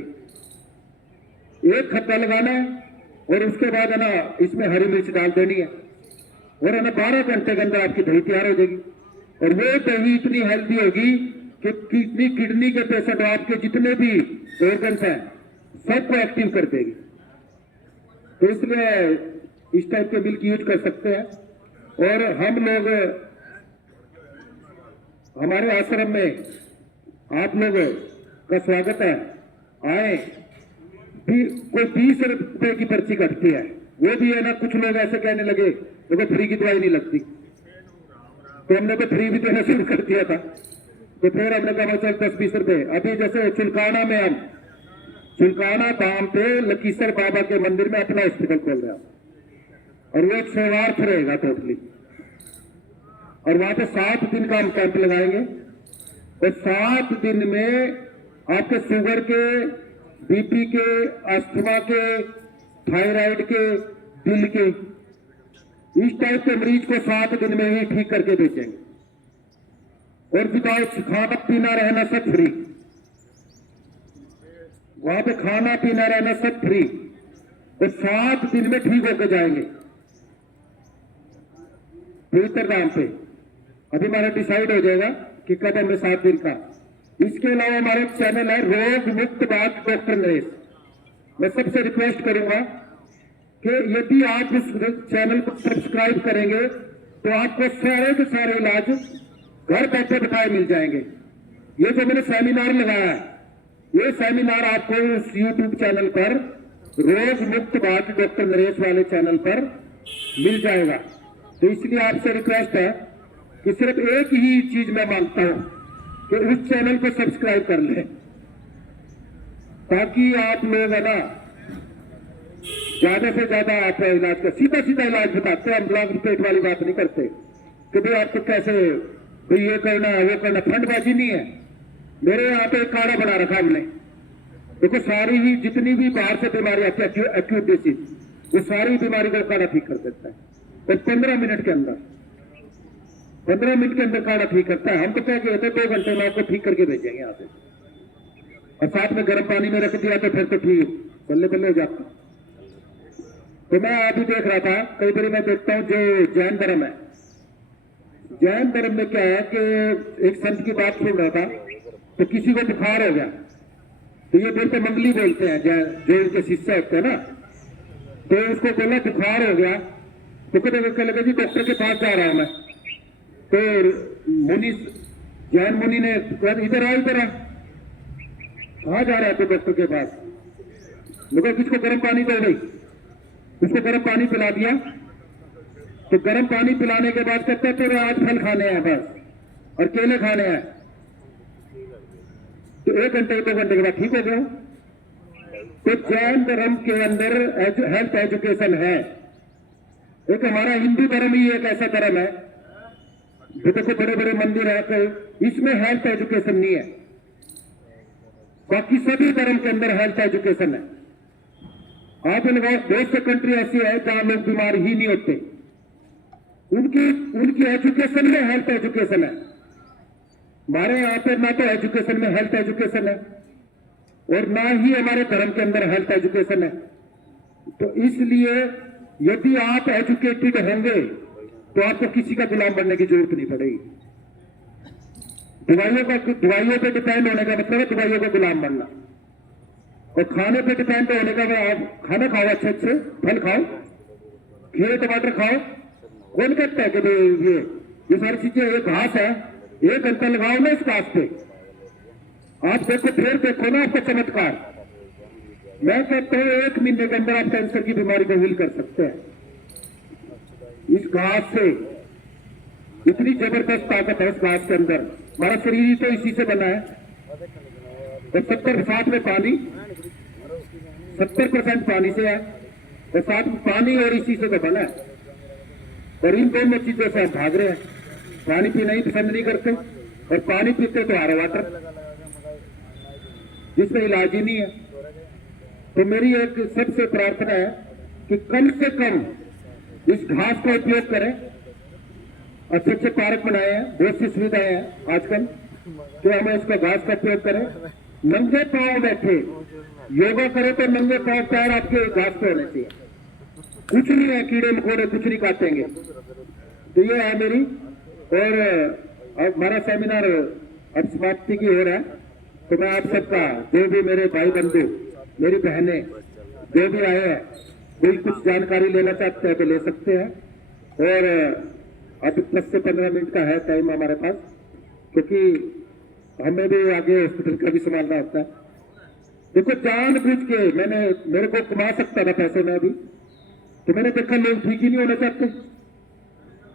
एक खट्टा लगाना है, और उसके बाद है ना इसमें हरी मिर्च डाल देनी है, और है ना 12 घंटे के अंदर आपकी दही तैयार हो जाएगी। और वो दही इतनी हेल्दी होगी कि किडनी के पेशेंट, आपके जितने भी ऑर्गन्स हैं सबको एक्टिव कर देगी। तो इसलिए इस टाइप के मिल्क यूज कर सकते हैं। और हम लोग हमारे आश्रम में आप लोगों का स्वागत है, आए भी। कोई 20 रुपए की पर्ची कटती है, वो भी है ना कुछ लोग ऐसे कहने लगे देखो फ्री की दवाई नहीं लगती, तो हमने तो फ्री भी देना शुरू कर दिया था। तो फिर हमने कहा चल 10-20 रुपए। अभी जैसे चुलकाना में हम चुलकाना धाम पे लकीसर बाबा के मंदिर में अपना हॉस्पिटल खोल रहे हैं, और वो 1 सोमवार रहेगा टोटली। और वहां पे 7 दिन का हम कैंप लगाएंगे, और 7 दिन में आपके शुगर के, बीपी के, अस्थमा के, थायराइड के, दिल के, इस टाइप के मरीज को 7 दिन में ही ठीक करके भेजेंगे। और विदाउट खाना पीना रहना सब फ्री, वहां पे खाना पीना रहना सब फ्री, और 7 दिन में ठीक होकर जाएंगे पवित्र धाम पे। अभी हमारा डिसाइड हो जाएगा कि कब हमें 7 दिन का। इसके अलावा हमारा चैनल है रोग मुक्त बात डॉक्टर नरेश। मैं सबसे रिक्वेस्ट करूंगा कि यदि आप इस चैनल को सब्सक्राइब करेंगे तो आपको सारे के सारे इलाज घर बैठे बिठाए मिल जाएंगे। ये जो मैंने सेमिनार लगाया है, ये सेमिनार आपको इस यूट्यूब चैनल पर रोग मुक्त बात डॉक्टर नरेश वाले चैनल पर मिल जाएगा। तो इसलिए आपसे रिक्वेस्ट है कि सिर्फ एक ही चीज मैं मांगता हूं कि उस चैनल को सब्सक्राइब कर लें, ताकि आप लोग है ना ज्यादा से ज्यादा आप इलाज का सीधा सीधा इलाज बताते हैं। हम ब्लॉक पेट वाली बात नहीं करते कि भाई आपको कैसे भाई ये करना है वो करना, फंडबाजी नहीं है। मेरे यहाँ पे एक काढ़ा बना रखा हमने, देखो सारी ही जितनी भी बाहर से बीमारी आती है एक्यूट डिसीज, वो सारी बीमारी को काढ़ा ठीक कर देता है। और 15 मिनट के अंदर 15 मिनट के अंदर काढ़ा ठीक करता है। हम तो क्या कहते हैं 2 घंटे में आपको ठीक करके भेजेंगे यहाँ से, और साथ में गर्म पानी में रख दिया तो फिर तो ठीक बल्ले बल्ले हो जाता। तो मैं अभी देख रहा था, कई बार मैं देखता हूँ जो जैन धर्म है, जैन धर्म में क्या है कि एक संत की बात सुन रहा था, तो किसी को बुखार हो गया, तो ये बोलते मंगली बोलते हैं जो उनके शिष्य होते हैं ना, तो उसको बोला बुखार हो गया, तो कहने लगे जी डॉक्टर के पास जा रहा हूं मैं। तो मुनि, जैन मुनि ने कहा इधर आ, इधर आ। कहाँ जा रहा है तो डॉक्टर के पास? मगर किसको गर्म पानी दो नहीं, उसको गर्म पानी पिला दिया। तो गर्म पानी पिलाने के बाद कहते तेरे आज फल खाने हैं बस और केले खाने हैं। तो 1 घंटे 2 घंटे के बाद ठीक हो गया। तो जैन धर्म के अंदर हेल्थ एजुकेशन है। एक हमारा हिंदू धर्म ही एक ऐसा धर्म है जो देखो बड़े बड़े मंदिर है, तो इसमें हेल्थ एजुकेशन नहीं है। बाकी सभी धर्म के अंदर हेल्थ एजुकेशन है। आप लगाओ बहुत से कंट्री ऐसी है जहां लोग बीमार ही नहीं होते, उनकी एजुकेशन में हेल्थ एजुकेशन है। हमारे यहाँ पे ना तो एजुकेशन में हेल्थ एजुकेशन है और ना ही हमारे धर्म के अंदर हेल्थ एजुकेशन है। तो इसलिए यदि आप एजुकेटेड होंगे तो आपको किसी का गुलाम बनने की जरूरत नहीं पड़ेगी। दवाइयों पे डिपेंड होने का मतलब है दवाइयों का गुलाम बनना, और खाने पे डिपेंड होने का आप खाना खाओ, अच्छे अच्छे फल खाओ, खीरे टमाटर खाओ। कौन कहता है कि ये सारी चीजें, ये घास है, 1 घंटा लगाओ ना इस घास पे, आप देखो फिर देखो ना आपका चमत्कार। मैं कहता हूँ 1 महीने के अंदर आप कैंसर की बीमारी को हील कर सकते हैं इस घास से। इतनी जबरदस्त ताकत है इस घास के अंदर। हमारा शरीर ही तो इसी से बना है। और 70% में पानी, 70% पानी से है, और साथ में पानी और इसी से तो बना है। और इन दोनों चीजों से हम भाग रहे हैं। पानी पीना ही पसंद नहीं करते, और पानी पीते तो आर वाटर, जिसमें इलाज ही नहीं है। तो मेरी एक सबसे प्रार्थना है कि कम से कम इस घास का उपयोग करें। अच्छे अच्छे पार्क बनाए हैं, बहुत सी सुविधाएं हैं आजकल, तो हमें इसका घास का उपयोग करें। नंगे पांव बैठे योगा करें तो नंगे पांव पैर आपके घास पे होने चाहिए। कुछ नहीं है, कीड़े मकोड़े कुछ नहीं काटेंगे। तो ये है मेरी। और अब हमारा सेमिनार अब समाप्ति की हो रहा है, तो मैं आप सबका, जो भी मेरे भाई बंधु, मेरी बहनें जो भी आए हैं, कोई कुछ जानकारी लेना चाहते हैं तो ले सकते हैं। और अब 10 से 15 मिनट का है टाइम हमारे पास, क्योंकि हमें भी आगे हॉस्पिटल का भी संभालना होता है। देखो जानबूझ के मेरे को कमा सकता था पैसे में अभी, तो मैंने देखा लोग ठीक ही नहीं होना चाहते,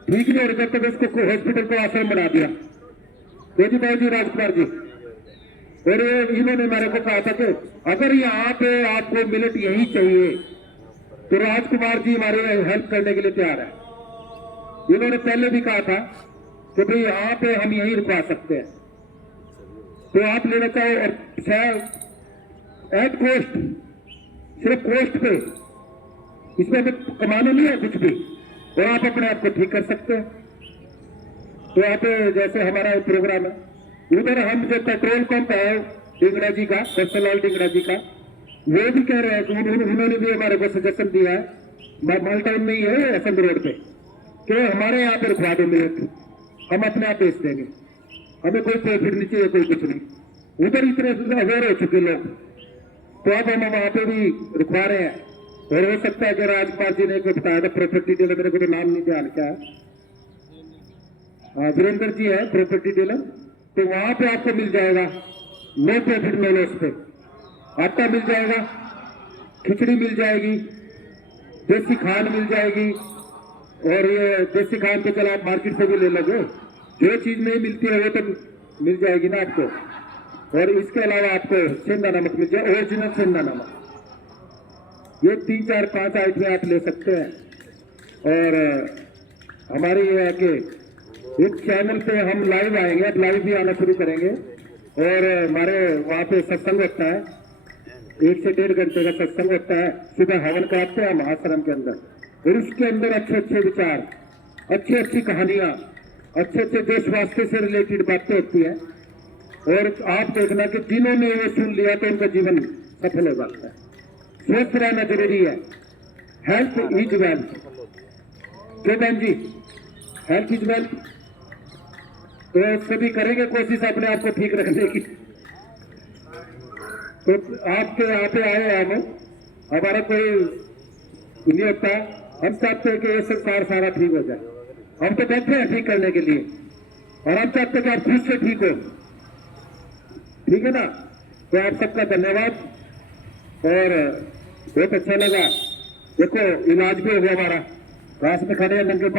ठीक नहीं होने चाहते, तो उसको हॉस्पिटल को आश्रम बना दिया। जी भाई जी राजकुमार जी, और इन्होंने मेरे को कहा था कि अगर यहाँ पे आपको मिनट यही चाहिए तो राजकुमार जी हमारे हेल्प करने के लिए तैयार है। इन्होंने पहले भी कहा था कि भाई यहाँ पे हम यही रुकवा सकते हैं, तो आप लेना चाहो। और एट कॉस्ट, सिर्फ कॉस्ट पे, इसमें हमें कमाना नहीं है कुछ भी, और आप अपने आप को ठीक कर सकते हैं। तो यहाँ पे जैसे हमारा प्रोग्राम है, उधर हम जो पेट्रोल पंप है डिंगड़ा जी का, दर्शनलाल डिंगड़ा जी का, वो भी कह रहे हैं कि उन्होंने भी हमारे को सजेशन दिया है, मालटाउन में ही है एसएम रोड पे, कि हमारे यहाँ पे रुकवा दो मिनट, हम अपने आप बेच देंगे, हमें कोई प्रॉफिट नहीं चाहिए, कोई कुछ नहीं। उधर इतने अवेयर हो चुके लोग, तो अब हम वहां पे भी रुकवा रहे हैं। और हो सकता है कि राजपाल जी ने एक बताया था प्रॉपर्टी डीलर, मेरे को तो नाम नहीं ध्यान क्या है, वीरेंद्र जी है प्रॉपर्टी डीलर, तो वहां पे आपको मिल जाएगा नो प्रॉफिट में लॉस पे, आटा मिल जाएगा, खिचड़ी मिल जाएगी, देसी खाद मिल जाएगी। और ये देसी खाद तो चला आप मार्केट से भी ले लोगे, जो चीज नहीं मिलती है वो तो मिल जाएगी ना आपको। और इसके अलावा आपको सेंधा नमक मिल जाए, ओरिजिनल सेंधा नमक, ये 3 4 5 आइटमें आप ले सकते हैं। और हमारी ये है कि एक चैनल पे हम लाइव आएंगे, अब लाइव भी आना शुरू करेंगे, और हमारे वहाँ पे सत्संग होता है, 1 से 1.5 घंटे का सत्संग होता है। सुबह हवन कराते हैं हम आश्रम के अंदर, और उसके अंदर अच्छे अच्छे विचार, अच्छी अच्छी कहानियां, अच्छे अच्छे देश वास्ते से रिलेटेड बातें होती है। और आप देखना कि जिन्होंने ये सुन लिया तो उनका जीवन सफल हो जाता है। स्वस्थ रहना जरूरी है, हेल्थ इज वेल्थ। क्यों बहन जी, हेल्थ इज वेल्थ। तो सभी करेंगे कोशिश अपने आप को ठीक रखने की। तो आपके यहाँ पे आए हम, हमारा कोई नहीं होता, हम चाहते हैं कि ये संसार सारा ठीक हो जाए। हम तो बैठे हैं ठीक करने के लिए, और हम चाहते हैं कि आप खुद से ठीक हो। ठीक है ना? तो आप सबका धन्यवाद, और बहुत अच्छा लगा। देखो इलाज भी हो गया हमारा, रास्ते में खड़े हैं नंगे